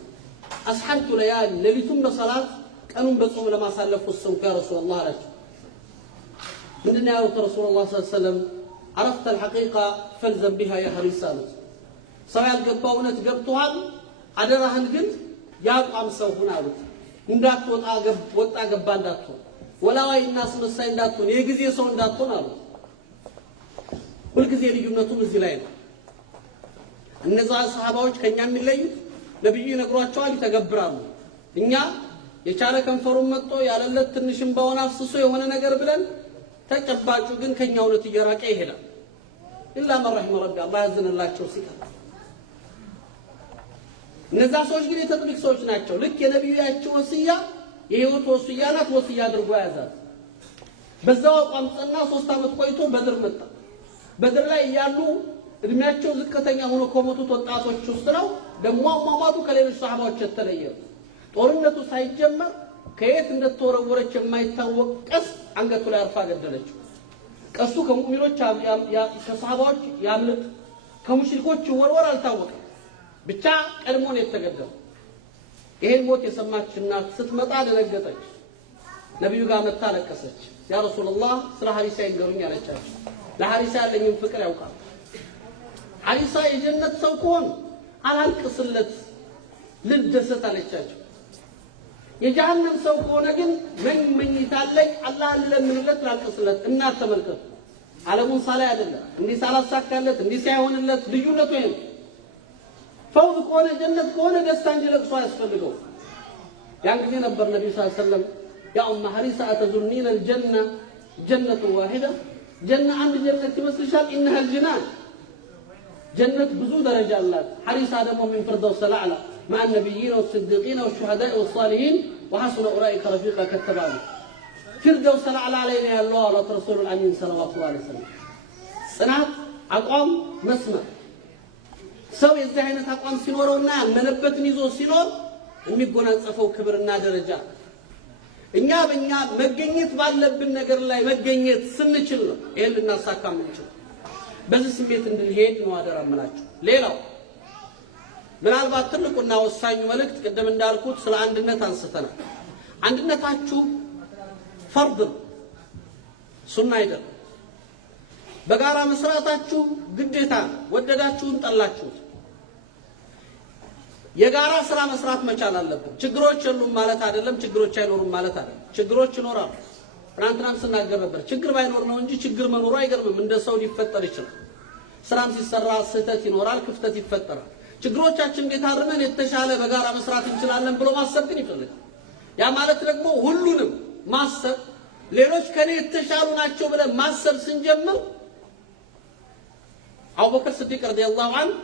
አስሐልቱ ለያሊ ለሊቱን በሰላት ቀኑን በጾም ለማሳለፍ ወሰንኩ ያ ረሱላህ አላቸው። ምንድነው ያሉት ረሱላህ ሰለላሁ ዐለይሂ ወሰለም? عرفت الحقيقة فالزم بها يا حريص አሉት። ሰው ያልገባው እውነት ገብቶሃል፣ አደራህን ግን ያቋም ሰው ሁን አሉት። እንዳትወጣ ወጣ ገባ እንዳትሆን፣ ወላዋይና አስመሳይ እንዳትሆን፣ የጊዜ ሰው እንዳትሆን አሉት። ሁልጊዜ ልዩነቱም እዚህ ላይ ነው። እነዛ ሰሃባዎች ከኛ የሚለዩት ነብዩ ይነግሯቸዋል፣ ይተገብራሉ። እኛ የቻለ ከንፈሩን መጥቶ ያለለት ትንሽም ባውን አፍስሶ የሆነ ነገር ብለን ተጨባጩ ግን ከኛ እውነት እየራቀ ይሄዳል። ኢላ መን ረሒመ ረቢ አላህ ያዝንላቸው ሲቀር እነዛ ሰዎች ግን የተጥቢቅ ሰዎች ናቸው። ልክ የነብዩ ያቸው ወስያ የህይወት ወስያ ናት። ወስያ አድርጎ ያዛት። በዛው አቋም ጸና። 3 ዓመት ቆይቶ በድር መጣ። በድር ላይ ያሉ እድሜያቸው ዝቅተኛ ሆኖ ከሞቱት ወጣቶች ውስጥ ነው። ደግሞ አሟሟቱ ከሌሎች ሰሃባዎች የተለየ ጦርነቱ ሳይጀመር ከየት እንደተወረወረች የማይታወቅ ቀስ አንገቱ ላይ አርፋ ገደለችው። ቀሱ ከሙእሚኖች ከሰሃባዎች ያምልጥ ከሙሽሪኮች ወርወር አልታወቀም። ብቻ ቀድሞን የተገደለው። ይሄን ሞት የሰማች እናት ስትመጣ ደነገጠች። ነብዩ ጋር መጣ ለቀሰች። ያ ረሱላህ ስለ ሐሪሳ ይንገሩኝ አለቻቸው። ለሐሪሳ ያለኝን ፍቅር ያውቃል። ሐሪሳ የጀነት ሰው ከሆነ አላልቅስለት ልደሰት አለቻቸው። የጀሃነም ሰው ከሆነ ግን መኝታለኝ አላህን ለምንለት ላልቅስለት። እናት ተመልከቱ፣ ዓለሙን ሳላይ አይደለም እንዲህ ሳላሳካለት እንዲህ ሳይሆንለት ልዩነቱ ይሄ ነው። ፈውዝ ከሆነ ጀነት ከሆነ ደስታ እንጂ ለቅሶ አያስፈልገው። ያን ጊዜ ነበር ነብዩ ሰለላሁ ዐለይሂ ወሰለም ያ ኡማ ሐሪሳ አተዙኒና الجنة جنة واحدة ጀና አንድ ጀነት ይመስልሻል? ኢንሃ الجنان ጀነት ብዙ ደረጃ አላት። ሐሪሳ ደግሞ من فردوس الأعلى مع النبيين والصديقين والشهداء والصالحين وحسن أولئك رفيقا كتبان فردوس الأعلى علينا يا الله رسول الأمين صلى الله عليه وسلم ጽናት አቋም መስመር ሰው የዚህ አይነት አቋም ሲኖርውና መነበትን ይዞ ሲኖር የሚጎናጸፈው ክብርና ደረጃ እኛ በእኛ መገኘት ባለብን ነገር ላይ መገኘት ስንችል ነው ይሄን ልናሳካ የምንችል። በዚህ ስሜት እንድንሄድ ነው አደራ የምላችሁ። ሌላው ምናልባት ትልቁና ወሳኙ መልእክት ቅድም እንዳልኩት ስለ አንድነት አንስተናል። አንድነታችሁ ፈርድ ነው፣ ሱና አይደለም። በጋራ መስራታችሁ ግዴታ ነው፣ ወደዳችሁን ጠላችሁት። የጋራ ስራ መስራት መቻል አለብን። ችግሮች የሉም ማለት አይደለም፣ ችግሮች አይኖሩም ማለት አይደለም። ችግሮች ይኖራሉ። ትናንትናም ስናገር ነበር። ችግር ባይኖር ነው እንጂ ችግር መኖሩ አይገርምም። እንደ ሰው ሊፈጠር ይችላል። ስራም ሲሰራ ስህተት ይኖራል፣ ክፍተት ይፈጠራል። ችግሮቻችን እንዴት አድርገን የተሻለ በጋራ መስራት እንችላለን ብሎ ማሰብ ግን ይፈልጋል። ያ ማለት ደግሞ ሁሉንም ማሰብ ሌሎች ከኔ የተሻሉ ናቸው ብለን ማሰብ ስንጀምር አቡበከር ሲዲቅ ረዲየላሁ ዐንሁ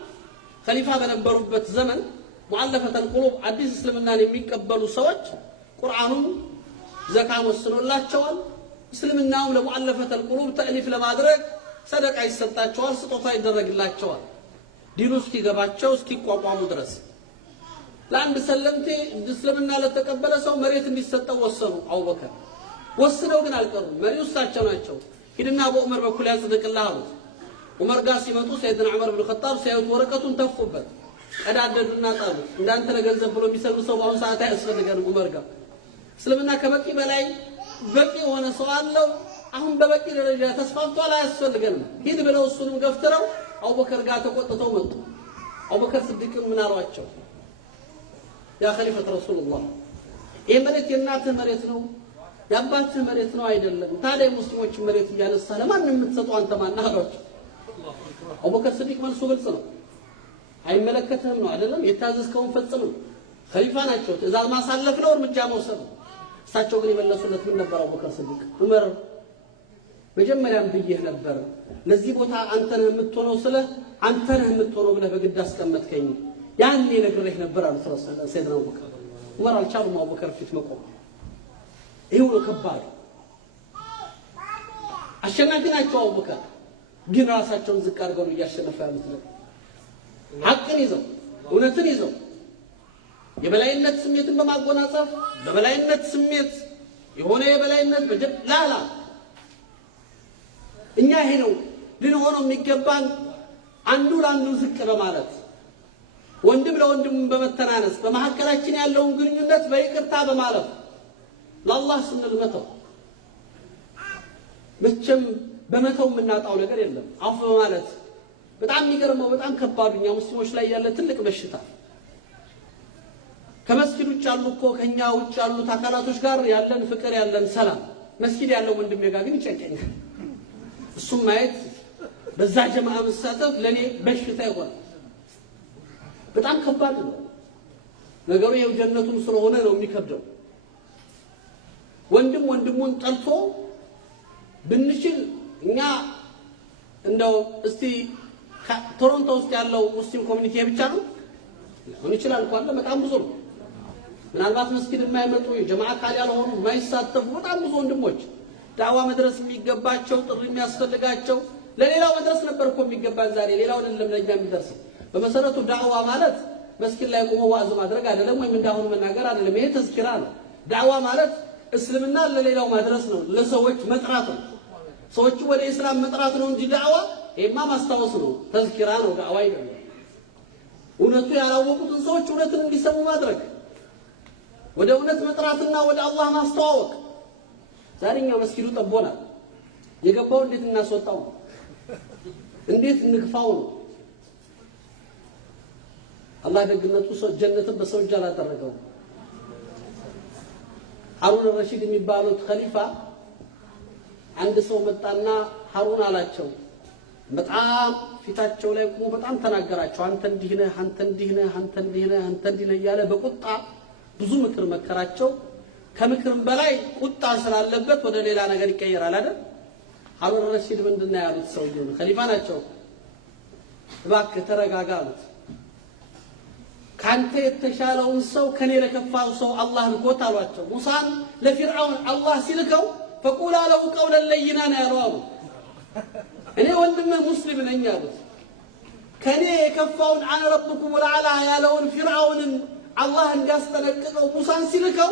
ኸሊፋ በነበሩበት ዘመን ሙአለፈተል ቁሉብ አዲስ እስልምናን የሚቀበሉ ሰዎች ቁርአኑን ዘካን ወስኖላቸዋል። እስልምናውም ለሙአለፈተል ቁሉብ ተእሊፍ ለማድረግ ሰደቃ ይሰጣቸዋል፣ ስጦታ ይደረግላቸዋል። ዲኑ እስኪገባቸው እስኪቋቋሙ ድረስ ለአንድ ሰለምቴ እስልምና ለተቀበለ ሰው መሬት እንዲሰጠው ወሰኑ። አቡበከር ወስነው ግን አልቀሩም። መሪው እሳቸው ናቸው። ሂድና በዑመር በኩል ያጽድቅልህ አሉት። ዑመር ጋር ሲመጡ ሰይድና ዑመር ብን ኸጣብ ሲያዩት ወረቀቱን ተፉበት፣ ቀዳደዱና ጣሉት። እንዳንተ ለገንዘብ ብሎ የሚሰሩ ሰው በአሁኑ ሰዓት አያስፈልገንም። ዑመር ጋር እስልምና ከበቂ በላይ በቂ የሆነ ሰው አለው። አሁን በበቂ ደረጃ ተስፋፍቷል፣ አያስፈልገንም ሂድ ብለው እሱንም ገፍትረው አቡበከር ጋር ተቆጥተው መጡ። አቡበከር ሲዲቅን ምን አሏቸው? ያ ኸሊፈት ረሱልላህ ይህ መሬት የእናትህ መሬት ነው የአባትህ መሬት ነው አይደለም። ታዲያ የሙስሊሞች መሬት እያነሳ ለማንም የምትሰጠው አንተ ማነህ አሏቸው። አቡበከር ሲዲቅ መልሱ ግልጽ ነው። አይመለከትህም ነው አይደለም፣ የታዘዝከውን ፈጽም ነው። ኸሊፋ ናቸው። ትእዛዝ ማሳለፍ ነው፣ እርምጃ መውሰድ ነው። እሳቸው ግን የመለሱለት ምን ነበር? አቡበከር ሲዲቅ ዑመር መጀመሪያም ብዬህ ነበር ለዚህ ቦታ አንተ ነህ የምትሆነው ስለ አንተ ነህ የምትሆነው ብለህ በግድ አስቀመጥከኝ፣ ያኔ ነግሬህ ነበር አሉት ሰይድና አቡበከር። ዑመር አልቻሉም አቡበከር ፊት መቆም። ይሄው ነው ከባድ። አሸናፊ ናቸው አቡበከር፣ ግን ራሳቸውን ዝቅ አድርገው ነው እያሸነፉ ያሉት ነው። ሐቅን ይዘው እውነትን ይዘው የበላይነት ስሜትን በማጎናጸፍ በበላይነት ስሜት የሆነ የበላይነት ላላ እኛ ይሄ ነው ልንሆነው የሚገባን። አንዱ ለአንዱ ዝቅ በማለት ወንድም ለወንድም በመተናነስ በመካከላችን ያለውን ግንኙነት በይቅርታ በማለፍ ለአላህ ስንል መተው። መቼም በመተው የምናጣው ነገር የለም። አፍ በማለት በጣም የሚገርመው በጣም ከባዱ እኛ ሙስሊሞች ላይ ያለ ትልቅ በሽታ ከመስጊድ ውጭ ያሉ እኮ ከኛ ውጭ ያሉት አካላቶች ጋር ያለን ፍቅር ያለን ሰላም፣ መስጊድ ያለው ወንድሜ ጋር ግን ይጨንቀኛል። እሱም ማየት በዛ ጀማዓ መሳተፍ ለኔ በሽታ ይሆናል። በጣም ከባድ ነው ነገሩ። ይኸው ጀነቱም ስለሆነ ነው የሚከብደው። ወንድም ወንድሙን ጠልቶ ብንችል እኛ እንደው እስቲ ቶሮንቶ ውስጥ ያለው ሙስሊም ኮሚኒቲ ብቻ ነው ምን ይችላል እንኳን በጣም ብዙ ነው። ምናልባት መስጊድ የማይመጡ የጀማዓ አካል ያልሆኑ የማይሳተፉ በጣም ብዙ ወንድሞች ዳዋ መድረስ የሚገባቸው ጥሪ የሚያስፈልጋቸው ለሌላው መድረስ ነበር እኮ የሚገባን ዛሬ ሌላው አይደለም ለኛ የሚደርስ። በመሰረቱ ዳዋ ማለት መስጊድ ላይ ቆሞ ዋዝ ማድረግ አይደለም፣ ወይም እንዳሁኑ መናገር አይደለም። ይሄ ተዝኪራ ነው። ዳዋ ማለት እስልምና ለሌላው ማድረስ ነው፣ ለሰዎች መጥራት ነው፣ ሰዎች ወደ እስላም መጥራት ነው እንጂ ዳዋ ይሄማ ማስታወስ ነው፣ ተዝኪራ ነው፣ ዳዋ አይደለም። እውነቱ ያላወቁትን ሰዎች እውነትን እንዲሰሙ ማድረግ፣ ወደ እውነት መጥራትና ወደ አላህ ማስተዋወቅ። ዛሬኛው መስጊዱ ጠቦናል። የገባው እንዴት እናስወጣው እንዴት እንግፋው ነው። አላህ ደግነቱ ሰው ጀነትን በሰው እጅ አላደረገው። ሀሩን ረሺድ የሚባሉት ኸሊፋ አንድ ሰው መጣና ሀሩን አላቸው። በጣም ፊታቸው ላይ ቆሞ በጣም ተናገራቸው። አንተ እንዲህ ነህ፣ አንተ እንዲህ ነህ፣ አንተ እንዲህ ነህ፣ አንተ እንዲህ ነህ እያለ በቁጣ ብዙ ምክር መከራቸው። ከምክርም በላይ ቁጣ ስላለበት ወደ ሌላ ነገር ይቀየራል አይደል? ሀሩን ረሺድ ምንድነው ያሉት? ሰውየው ኸሊፋ ናቸው። እባክህ ተረጋጋ አሉት። ካንተ የተሻለውን ሰው ከኔ ለከፋው ሰው አላህ ልኮት አሏቸው። ሙሳን ለፊርዓውን አላህ ሲልከው ፈቁላ ለሁ ቀውለን ለይና ነው ያለው አሉ። እኔ ወንድምህ ሙስሊም ነኝ አሉት። ከኔ የከፋውን አነ ረብኩም ወልዓላ ያለውን ፊርዓውንን አላህ እንዲያስጠነቅቀው ሙሳን ሲልከው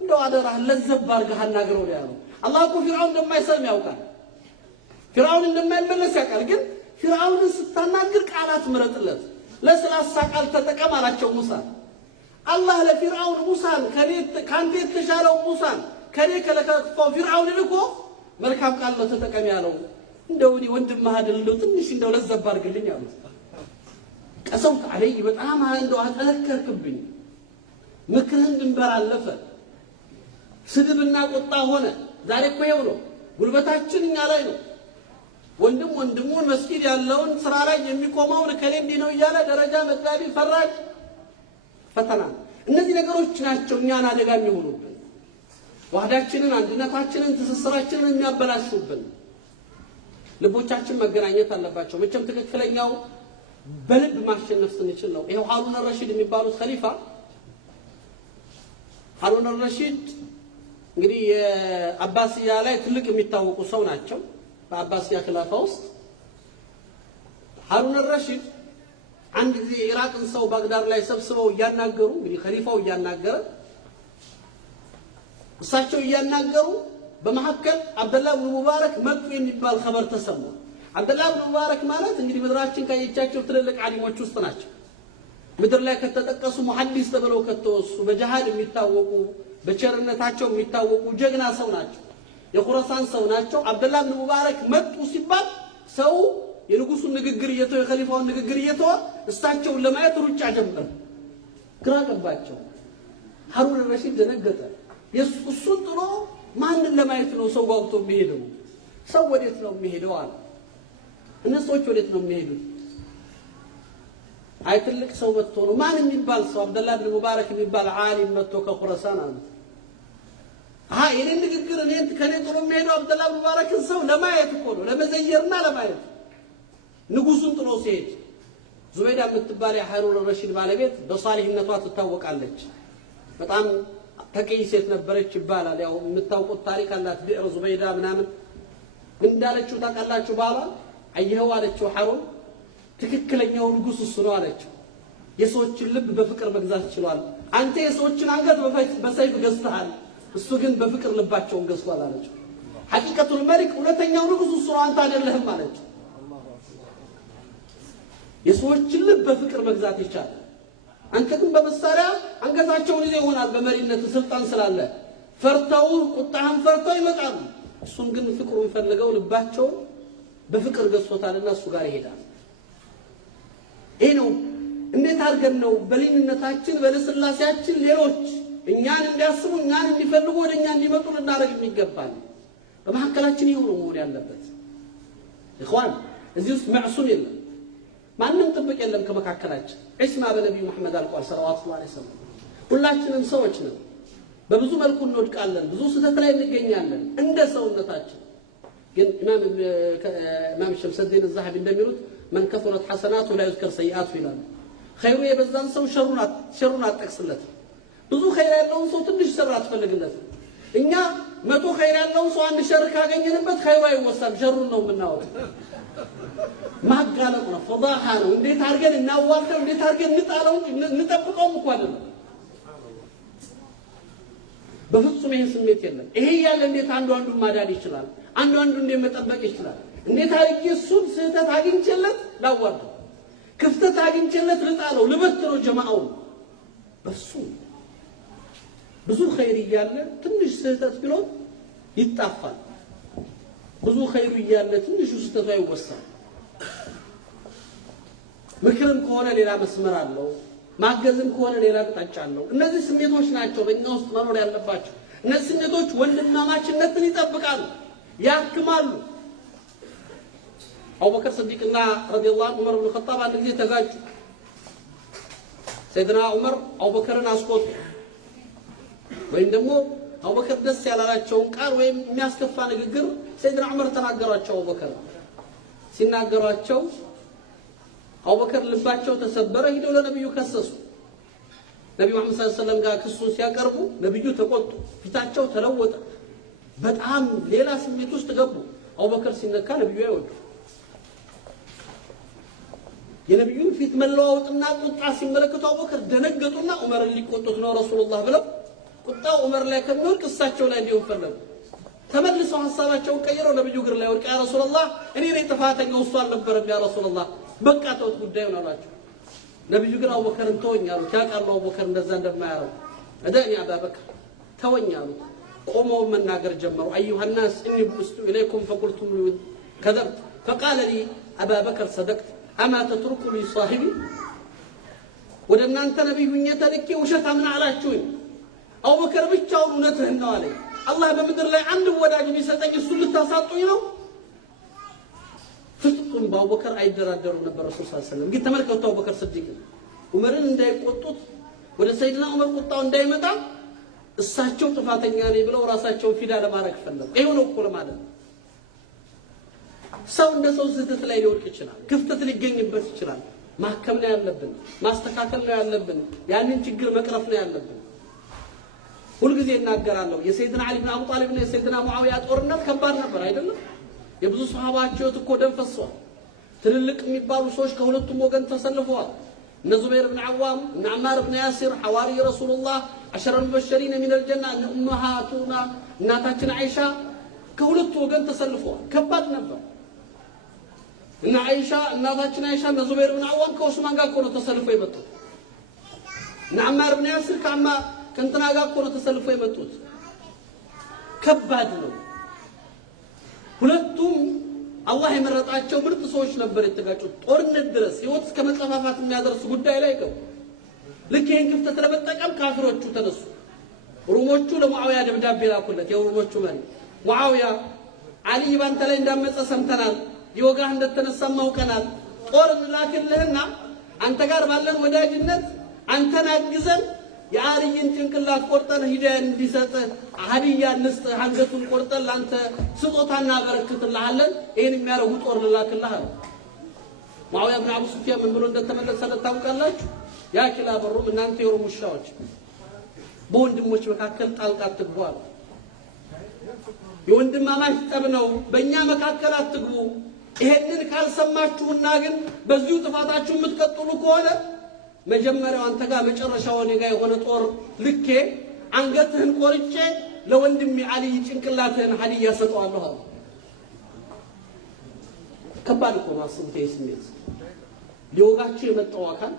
እንደው አደራህ ለዘብ አድርገህ አናግረው ነው ያለው። አላህ እኮ ፊርዓውን እንደማይሰልም ያውቃል፣ ፊርዓውን እንደማይመለስ ያውቃል። ግን ፊርዓውንን ስታናግር ቃላት ምረጥለት፣ ለስላሳ ቃል ተጠቀም አላቸው ሙሳ። አላህ ለፊርዓውን ሙሳን ካንተ የተሻለው ሙሳን ከኔ ከለከፋው ፊርዓውን ልኮ መልካም ቃል ነው ተጠቀም ያለው። እንደው እኔ ወንድምህ አይደል እንደው ትንሽ እንደው ለዘብ አድርግልኝ አሉት። ቀሰውት አለይ በጣም እንደው አጠነከርክብኝ፣ ምክርህን ድንበር አለፈ፣ ስድብና ቁጣ ሆነ። ዛሬ እኮ ይኸው ነው ጉልበታችን እኛ ላይ ነው። ወንድም ወንድሙን መስጊድ ያለውን ስራ ላይ የሚቆመውን ከሌ እንዲህ ነው እያለ ደረጃ መጥባቢ ፈራጅ ፈተና። እነዚህ ነገሮች ናቸው እኛን አደጋ የሚሆኑብን፣ ዋህዳችንን፣ አንድነታችንን፣ ትስስራችንን የሚያበላሹብን። ልቦቻችን መገናኘት አለባቸው። መቼም ትክክለኛው በልብ ማሸነፍ ስንችል ነው። ይሄው ሀሩን ረሺድ የሚባሉት ኸሊፋ ሀሩን ረሺድ እንግዲህ የአባሲያ ላይ ትልቅ የሚታወቁ ሰው ናቸው። በአባሲያ ክላፋ ውስጥ ሀሩን ረሺድ አንድ ጊዜ የኢራቅን ሰው ባግዳድ ላይ ሰብስበው እያናገሩ እንግዲህ ኸሊፋው እያናገረ እሳቸው እያናገሩ በመሐከል አብደላህ ብን ሙባረክ መጡ የሚባል ኸበር ተሰማ። አብደላህ ብን ሙባረክ ማለት እንግዲህ ምድራችን ካየቻቸው ትልልቅ ዓሊሞች ውስጥ ናቸው። ምድር ላይ ከተጠቀሱ ሙሐዲስ ተብለው ከተወሱ በጀሃድ የሚታወቁ በቸርነታቸው የሚታወቁ ጀግና ሰው ናቸው። የኹረሳን ሰው ናቸው። አብደላህ ብን ሙባረክ መጡ ሲባል ሰው የንጉሱን ንግግር እየተወ የኸሊፋውን ንግግር እየተወ እሳቸውን ለማየት ሩጫ ጀመረ። ግራ ገባቸው። ሀሩን ረሺድ ደነገጠ። እሱን ጥሎ ማንን ለማየት ነው ሰው ጓጉቶ የሚሄደው? ሰው ወዴት ነው የሚሄደው አለ። እነሱ ሰዎች ወዴት ነው የሚሄዱት? አይ ትልቅ ሰው መጥቶ ነው። ማን የሚባል ሰው? አብደላህ ብን ሙባረክ የሚባል ዓሊም መጥቶ ከኹረሳን አሉት። የኔ ንግግር ከኔ ጥሎ የሚሄደው አብደላህ ብን ሙባረክን ሰው ለማየት እኮ ነው፣ ለመዘየርና ለማየት። ንጉሱን ጥሎ ሲሄድ ዙበይዳ የምትባል የሀሩን ረሺድ ባለቤት በሷሊህነቷ ትታወቃለች። በጣም ተቀይ ሴት ነበረች ይባላል። ያው የምታውቁት ታሪክ አላት። ቢዕር ዙበይዳ ምናምን ምን እንዳለችው ታውቃላችሁ? ባሏ አየኸው አለችው ሀሩን ትክክለኛው ንጉስ እሱ ነው አለችው። የሰዎችን ልብ በፍቅር መግዛት ይችላል። አንተ የሰዎችን አንገት በሰይፍ ገዝተሃል፣ እሱ ግን በፍቅር ልባቸውን ገዝቷል አለችው። ሐቂቀቱል መሊክ እውነተኛው ንጉስ እሱ ነው፣ አንተ አይደለህም አለችው። የሰዎችን ልብ በፍቅር መግዛት ይቻላል። አንተ ግን በመሳሪያ አንገታቸውን ይዘው ይሆናል። በመሪነት ስልጣን ስላለ ፈርተው ቁጣህን ፈርተው ይመጣሉ። እሱን ግን ፍቅሩን ፈልገው ልባቸውን በፍቅር ገዝቶታልና እሱ ጋር ይሄዳል። ይሄ ነው። እንዴት አድርገን ነው በሊንነታችን በለስላሴያችን ሌሎች እኛን እንዲያስቡ እኛን እንዲፈልጉ ወደ እኛ እንዲመጡ ልናደርግ የሚገባል? በመካከላችን ይሄው ነው መሆን ያለበት። ኢኽዋን እዚህ ውስጥ መዕሱም የለም፣ ማንም ጥብቅ የለም ከመካከላችን። ዒስማ በነቢዩ መሐመድ አልቋል ሰለዋቱ ዐለይሂ ወሰለም። ሁላችንም ሰዎች ነው። በብዙ መልኩ እንወድቃለን፣ ብዙ ስህተት ላይ እንገኛለን እንደ ሰውነታችን። ግን ኢማም ሸምሰዲን አልዛሀቢ እንደሚሉት መን ከሱረት ሐሰናቱ ላ ዩዝከር ሰይአቱ ይላሉ። ኸይሩ የበዛን ሰው ሸሩን አትጠቅስለት። ብዙ ኸይር ያለውን ሰው ትንሽ ሸር አትፈልግለት። እኛ 100 ኸይር ያለውን ሰው አንድ ሸር ካገኘንበት ኸይሩ አይወሳም፣ ሸሩን ነው የምናወጣው። ማጋለጥ ነው፣ ፈዳሃ ነው። እንዴት አድርገን እናዋርደው፣ እንዴት አድርገን እንጣለው፣ እንጠብቀውም እኮ አይደለም። በፍጹም ይሄን ስሜት የለም። ይሄ ያለ እንዴት አንዱን ማዳን ይችላል? አንዱን እንዴት መጠበቅ ይችላል? እንዴት አድርጌ እሱን ስህተት አግኝቼለት ላዋርደው፣ ክፍተት አግኝቼለት ልጣለው፣ ልበትነው ጀማዓው? በሱ ብዙ ኸይር እያለ ትንሽ ስህተት ቢኖር ይጣፋል። ብዙ ኸይሩ እያለ ትንሹ ስህተቱ አይወሳም። ምክርም ከሆነ ሌላ መስመር አለው፣ ማገዝም ከሆነ ሌላ አቅጣጫ አለው። እነዚህ ስሜቶች ናቸው በእኛ ውስጥ መኖር ያለባቸው። እነዚህ ስሜቶች ወንድማማችነትን ይጠብቃሉ፣ ያክማሉ። አቡበከር ስዲቅና ረዲየላሁ ዐንሁ ዑመር ብን ኸጣብ አንድ ጊዜ ተጋጩ። ሰይድና ዑመር አቡበከርን አስቆጡ። ወይም ደግሞ አቡበከር ደስ ያላላቸውን ቃል ወይም የሚያስከፋ ንግግር ሰይድና ዑመር ተናገሯቸው። አቡበከር ሲናገሯቸው አቡበከር ልባቸው ተሰበረ። ሄደው ለነብዩ ከሰሱ። ነብዩ መሐመድ ሰለላሁ ዐለይሂ ወሰለም ጋር ክሱን ሲያቀርቡ ነብዩ ተቆጡ፣ ፊታቸው ተለወጠ። በጣም ሌላ ስሜት ውስጥ ገቡ። አቡበከር ሲነካ ነብዩ አይወዱ። የነብዩን ፊት መለዋወጥና ቁጣ ሲመለከቱ አቡበከር ደነገጡና ዑመርን ሊቆጡት ነው ረሱላህ ብለው ቁጣው ዑመር ላይ ከሚወርቅ እሳቸው ላይ እንዲሆን ፈለጉ። ተመልሰው ሐሳባቸውን ቀይረው ነብዩ እግር ላይ ወድቀ ያ ረሱላህ እኔ ነኝ ጥፋተኛው እሱ አልነበረም ያ ረሱላህ በቃ ተውት ጉዳዩን አሏቸው። ነብዩ ግን አቡበከርን ተወኝ አሉት። ያውቃሉ አቡበከር እንደዛ እንደማያረው እደኒ አባበከር ተወኝ አሉት። ቆመው መናገር ጀመሩ። አዩሃ الناس اني بؤست اليكم فقلتم كذبت فقال لي ابا بكر صدقت اما تترك لي صاحبي ወደ እናንተ ነብዩ ተልኬ ውሸት አምን አላችሁኝ። አቡበከር ብቻውን እውነትህን ነው አለኝ። አላህ በምድር ላይ አንድ ወዳጅ ቢሰጠኝ እሱን ልታሳጡኝ ነው? ፍጹም በአቡበከር አይደራደሩ ነበር ረሱል ሰለላሁ ዐለይሂ ወሰለም። ግን ተመልከቱ አቡበከር ስዲቅ ዑመርን እንዳይቆጡት ወደ ሰይድና ዑመር ቁጣው እንዳይመጣ እሳቸው ጥፋተኛ ነኝ ብለው ራሳቸውን ፊዳ ለማድረግ ፈለጉ። ይሄው ነው እኮ ለማለት ሰው እንደ ሰው ስህተት ላይ ሊወድቅ ይችላል፣ ክፍተት ሊገኝበት ይችላል። ማከም ነው ያለብን፣ ማስተካከል ነው ያለብን፣ ያንን ችግር መቅረፍ ነው ያለብን። ሁልጊዜ እናገራለሁ የሰይድና አሊ ብን አቡ ጣሊብ እና የሰይድና ሙአዊያ ጦርነት ከባድ ነበር አይደለም? የብዙ ሱሐባዎች እኮ ደም ፈሷል። ትልልቅ የሚባሉ ሰዎች ከሁለቱም ወገን ተሰልፈዋል። እነ ዙበይር ብን ዓዋም፣ እነ ዓማር ብን ያሲር ሐዋሪ ረሱሉላህ አሸረ ሙበሸሪነ ሚነል ጀና፣ እነ ኡመሃቱና እናታችን አይሻ ከሁለቱ ወገን ተሰልፈዋል። ከባድ ነበር። እነ አይሻ እናታችን አይሻ እነ ዙበይር ብን ዓዋም ከዑስማን ጋር እኮ ነው ተሰልፈው የመጡት። እነ ዓማር ብን ያሲር ከእንትና ጋር እኮ ነው ተሰልፈው የመጡት። ከባድ ነው። ሁለቱም አላህ የመረጣቸው ምርጥ ሰዎች ነበር የተጋጩት። ጦርነት ድረስ ህይወት እስከ መጠፋፋት የሚያደርስ ጉዳይ ላይ ገቡ። ልክ ይህን ክፍተት ለመጠቀም ካፊሮቹ ተነሱ። ሩሞቹ ለሙዓዊያ ደብዳቤ ላኩለት። የሩሞቹ መሪ ሙዓዊያ አልይ ባንተ ላይ እንዳመፀ ሰምተናል፣ ሊወጋህ እንደተነሳም አውቀናል። ጦር እንላክልህና አንተ ጋር ባለን ወዳጅነት አንተን አግዘን የአልይን ጭንቅላት ቆርጠን ሂደህ እንዲሰጥህ ሀዲያ እንስጥህ፣ አንገቱን ቆርጠን ለአንተ ስጦታና በረክትልሃለን። ይህን የሚያደርጉ ጦር ልላክልህ አለ። ሙዓዊያ ብን አቡ ሱፊያን ምን ብሎ እንደተመለሰለት ታውቃላችሁ? ያ ኪላበ ሩም፣ እናንተ የሩም ውሻዎች በወንድሞች መካከል ጣልቃ አትግቡ አለ። የወንድማማች ጠብ ነው፣ በእኛ መካከል አትግቡ። ይሄንን ካልሰማችሁና ግን በዚሁ ጥፋታችሁ የምትቀጥሉ ከሆነ መጀመሪያው አንተ ጋር መጨረሻው እኔ ጋር የሆነ ጦር ልኬ አንገትህን ቆርጬ ለወንድሜ አልይ ጭንቅላትህን ሀዲያ ሰጠዋለሁ አለ። ከባድ እኮ ነው። አስቡት። ይሄ ስሜት ሊወጋቸው የመጣው አካል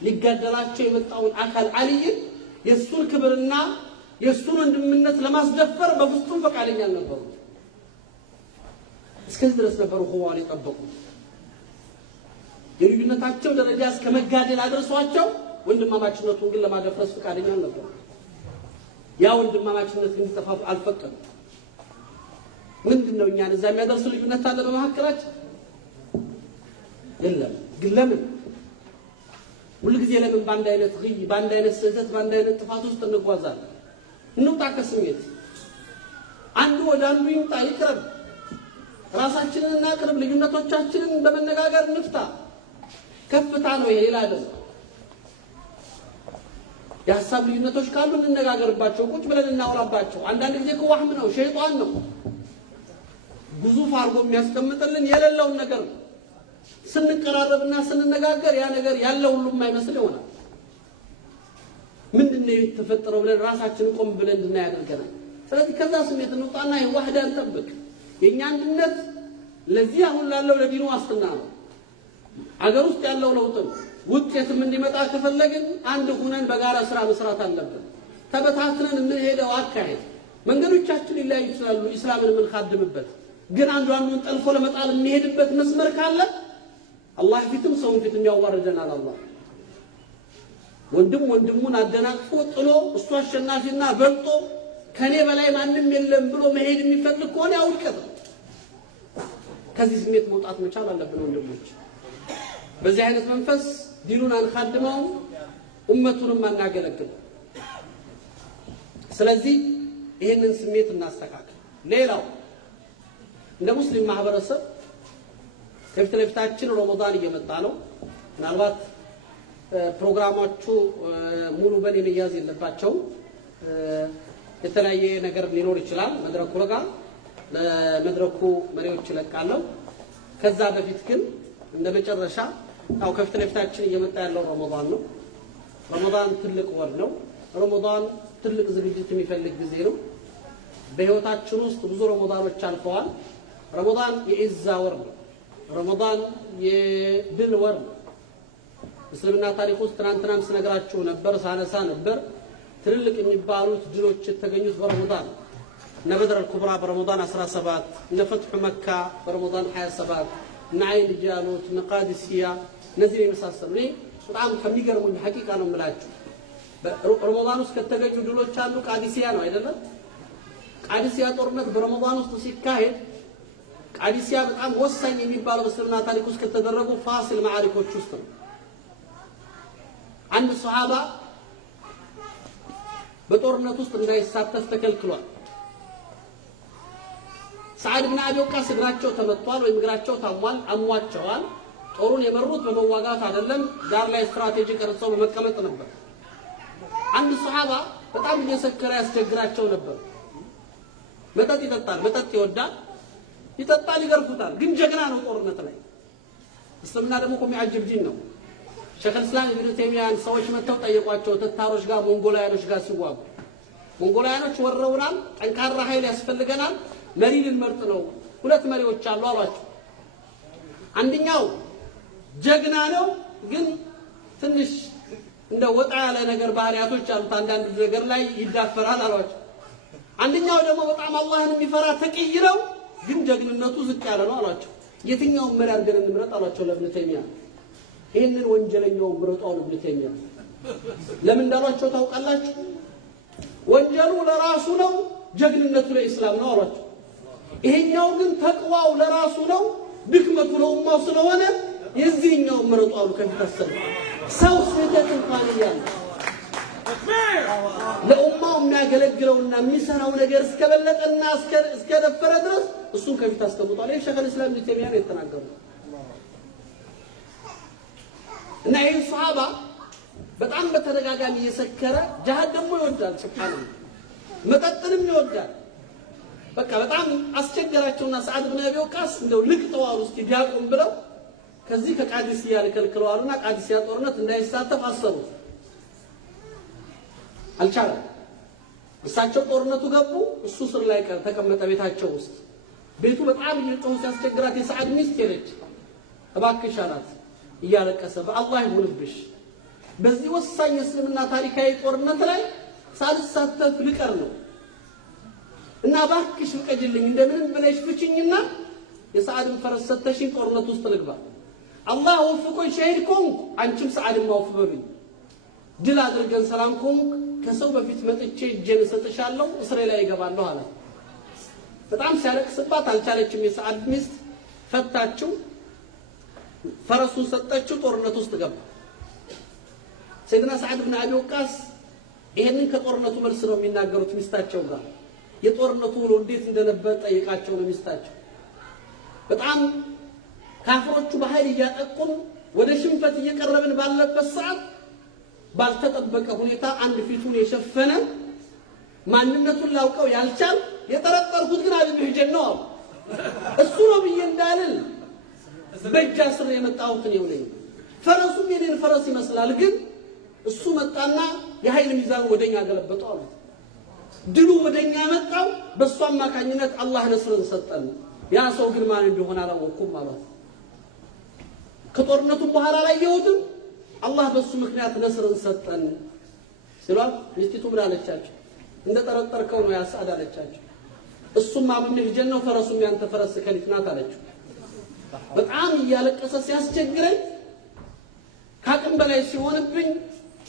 ሊጋደላቸው የመጣውን አካል አልይን የእሱን ክብርና የእሱን ወንድምነት ለማስደፈር በፍጹም ፈቃደኛ አልነበሩ። እስከዚህ ድረስ ነበሩ ኹዋን የጠበቁት። የልዩነታቸው ደረጃ እስከ መጋደል አድርሷቸው ወንድማማችነቱን ግን ለማደፍረስ ፈቃደኛ አልነበሩ። ያ ወንድማማችነት እንዲጠፋ አልፈቀዱም። ምንድነው እኛን እዛ የሚያደርስ ልዩነት አለ በመካከላችን? የለም። ግን ለምን ሁልጊዜ ለምን በአንድ አይነት ግይ፣ በአንድ አይነት ስህተት፣ በአንድ አይነት ጥፋት ውስጥ እንጓዛለን? እንውጣ ከስሜት። አንዱ ወደ አንዱ ይምጣ፣ ይቅረብ። ራሳችንን እናቅርብ። ልዩነቶቻችንን በመነጋገር እንፍታ። ከፍታ ነው ይሄ፣ ሌላ አይደለም። የሀሳብ ልዩነቶች ካሉ እንነጋገርባቸው፣ ቁጭ ብለን እናውራባቸው። አንዳንድ ጊዜ ከዋህም ነው፣ ሸይጣን ነው ግዙፍ አድርጎ የሚያስቀምጥልን የሌለውን ነገር ነው። ስንቀራረብና ስንነጋገር ያ ነገር ያለው ሁሉም አይመስል ይሆናል። ምንድነው የተፈጠረው ብለን ራሳችንን ቆም ብለን እንድናይ ያደርገናል። ስለዚህ ከዛ ስሜት እንውጣና የዋህዳን ጠብቅ። የኛ አንድነት ለዚህ አሁን ላለው ለዲኑ ዋስትና ነው። አገር ውስጥ ያለው ለውጥ ውጤትም እንዲመጣ ከፈለግን አንድ ሆነን በጋራ ስራ መስራት አለብን። ተበታትነን የምንሄደው አካሄድ መንገዶቻችን ይለያዩ ይችላሉ እስላምን ምን ካድምበት ግን አንዱን ጠልፎ ለመጣል የሚሄድበት መስመር ካለ አላህ ፊትም ሰውን ፊትም ያዋርደናል አላህ ወንድሙን አደናቅፎ ጥሎ እሱ አሸናፊና በልጦ ከኔ በላይ ማንንም የለም ብሎ መሄድ የሚፈልግ ከሆነ ያውልቀት ከዚህ ስሜት መውጣት መቻል አለብን ወንድሞች በዚህ አይነት መንፈስ ዲኑን አንखाድመው ኡመቱንም አናገለግል ስለዚህ ይሄንን ስሜት እናስተካክል ሌላው እንደ ሙስሊም ማህበረሰብ ከፊት ለፊታችን ረመዳን እየመጣ ነው ምናልባት ፕሮግራሞቹ ሙሉ በኔ መያዝ የለባቸው የተለያየ ነገር ሊኖር ይችላል መድረኩ ለጋ ለመድረኩ መሪዎች ይለቃለው ከዛ በፊት ግን እንደ መጨረሻ አው ከፊት ለፊታችን እየመጣ ያለው ረመዳን ነው ረመዳን ትልቅ ወር ነው ረመዳን ትልቅ ዝግጅት የሚፈልግ ጊዜ ነው በህይወታችን ውስጥ ብዙ ረመዳኖች አልፈዋል ረመዳን የኢዛ ወር ነው ረመዳን የድል ወር ነው እስልምና ታሪክ ውስጥ ትናንትናም ስነግራችሁ ነበር ሳነሳ ነበር ትልልቅ የሚባሉት ድሎች የተገኙት በረመዳን ነብድር الكبرى በረመዳን 17 ነፈትሁ መካ በረመዳን 27 ናይል ጃሉት መቃዲሲያ እነዚህ የመሳሰሉ በጣም ከሚገርሙኝ ሐቂቃ ነው የምላችሁ በረመዳን ውስጥ ከተገኙ ድሎች አሉ ቃዲሲያ ነው አይደለም ቃዲሲያ ጦርነት በረመዳን ውስጥ ሲካሄድ ቃዲሲያ በጣም ወሳኝ የሚባለው እስልምና ታሪክ ውስጥ ከተደረጉ ፋሲል ማዕሪኮች ውስጥ ነው አንድ ሱሐባ በጦርነት ውስጥ እንዳይሳተፍ ተከልክሏል ሰዓድ ኢብኑ አቢ ወቃስ እግራቸው ተመቷል ወይ እግራቸው ታሟል አሟቸዋል ጦሩን የመሩት በመዋጋት አይደለም ዳር ላይ ስትራቴጂ ቀርጸው በመቀመጥ ነበር አንድ ሱሐባ በጣም እየሰከረ ያስቸግራቸው ነበር መጠጥ ይጠጣል መጠጥ ይጠጣል ይገርፉታል ግን ጀግና ነው ጦርነት ላይ እስልምና ደግሞ የሚያጅብ ዲን ነው ሸይኽ እስላም ኢብኑ ተይሚያን ሰዎች መተው ጠየቋቸው ተታሮች ጋር ሞንጎላውያኖች ጋር ሲዋጉ ሞንጎላውያኖች ወረውናል ጠንካራ ኃይል ያስፈልገናል መሪ ልንመርጥ ነው ሁለት መሪዎች አሉ አሏቸው አንደኛው ጀግና ነው ግን ትንሽ እንደ ወጣ ያለ ነገር ባህሪያቶች አሉት አንዳንድ ነገር ላይ ይዳፈራል አሏቸው አንደኛው ደግሞ በጣም አላህን የሚፈራ ተቅይ ነው ግን ጀግንነቱ ዝቅ ያለ ነው አሏቸው የትኛው መሪ አድርገን እንምረጥ አሏቸው ለኢብኑ ተይሚያ ይሄንን ወንጀለኛው ምረጣው ኢብኑ ተይሚያ ለምን እንዳሏቸው ታውቃላችሁ ወንጀሉ ለራሱ ነው ጀግንነቱ ለእስላም ነው አሏቸው ይሄኛው ግን ተቅዋው ለራሱ ነው ድክመቱ ለኡማው ስለሆነ የዚህኛው ምረጣው ከፈተሰለ ሰው ስህተት እንኳን ይያል ለኡማው የሚያገለግለውና የሚሰራው ነገር እስከበለጠና እስከደፈረ ድረስ እሱን ከፊት አስቀምጧል ሸይኽ እስላም ኢብኑ ተይሚያ የተናገሩት እና ይሄ ሱሐባ በጣም በተደጋጋሚ እየሰከረ ጃሃድ ደግሞ ይወዳል ሱብሃንአላህ መጠጥንም ይወዳል በቃ በጣም አስቸገራቸውና ሰዓድ ኢብኑ አቢ ወቃስ እንደው ልቅጠዋል እስቲ ዲያቆን ብለው ከዚህ ከቃዲሲያ ልከልክለዋልና ቃዲሲያ ጦርነት እንዳይሳተፍ አሰቡ አልቻለም እሳቸው ጦርነቱ ገቡ እሱ ስር ላይ ተቀመጠ ቤታቸው ውስጥ ቤቱ በጣም እየጮሁ ሲያስቸግራት የሰዓድ ሚስት ሄደች እባክሽ አላት እያለቀሰ በአላህ ይሁንብሽ በዚህ ወሳኝ እስልምና ታሪካዊ ጦርነት ላይ ሳልሳተፍ ልቀር ነው እና እባክሽ ፍቀጅልኝ እንደምንም ብለሽ ፍቺኝና የሰዓድን ፈረስ ሰተሽኝ ጦርነት ውስጥ ልግባ አላህ ወፍቆኝ ሸሂድ ኮንኩ አንቺም ሰዓድን ማውፍ በሉኝ ድል አድርገን ሰላም ኮንኩ ከሰው በፊት መጥቼ እጄን ሰጥሻለሁ እስራኤል ላይ ይገባለሁ አለ በጣም ሲያለቅስባት አልቻለችም የሰዓድ ሚስት ፈታችው ፈረሱን ሰጠችው ጦርነት ውስጥ ገባ ሰይድና ሰዓድ ኢብኑ አቢ ወቃስ ይሄንን ከጦርነቱ መልስ ነው የሚናገሩት ሚስታቸው ጋር የጦርነቱ ውሎ እንዴት እንደነበር ጠይቃቸው ነው ሚስታቸው በጣም ካፍሮቹ በኃይል እያጠቁን ወደ ሽንፈት እየቀረብን ባለበት ሰዓት ባልተጠበቀ ሁኔታ አንድ ፊቱን የሸፈነ ማንነቱን ላውቀው ያልቻል የጠረጠርኩት ግን አቢ ብህጀን ነው እሱ ነው ብዬ እንዳልል በእጃ ስር የመጣሁት ነው ነኝ ፈረሱም የኔን ፈረስ ይመስላል ግን እሱ መጣና የኃይል ሚዛን ወደኛ ገለበጠው አሉ ድሉ ወደኛ መጣው በሱ አማካኝነት አላህ ነስርን ሰጠን ያ ሰው ግን ማን እንደሆነ አላወኩም ማለት ከጦርነቱ በኋላ ላይ የውትም አላህ በሱ ምክንያት ነስርን ሰጠን ሲሏል ሚስቲቱ ምን አለቻቸው እንደጠረጠርከው ነው ያ ሰዓድ አለቻቸው። እሱም አብነህ ጀነው ፈረሱም ያንተ ፈረስ ከሊት ናት አለችው። በጣም እያለቀሰ ሲያስቸግረኝ ካቅም በላይ ሲሆንብኝ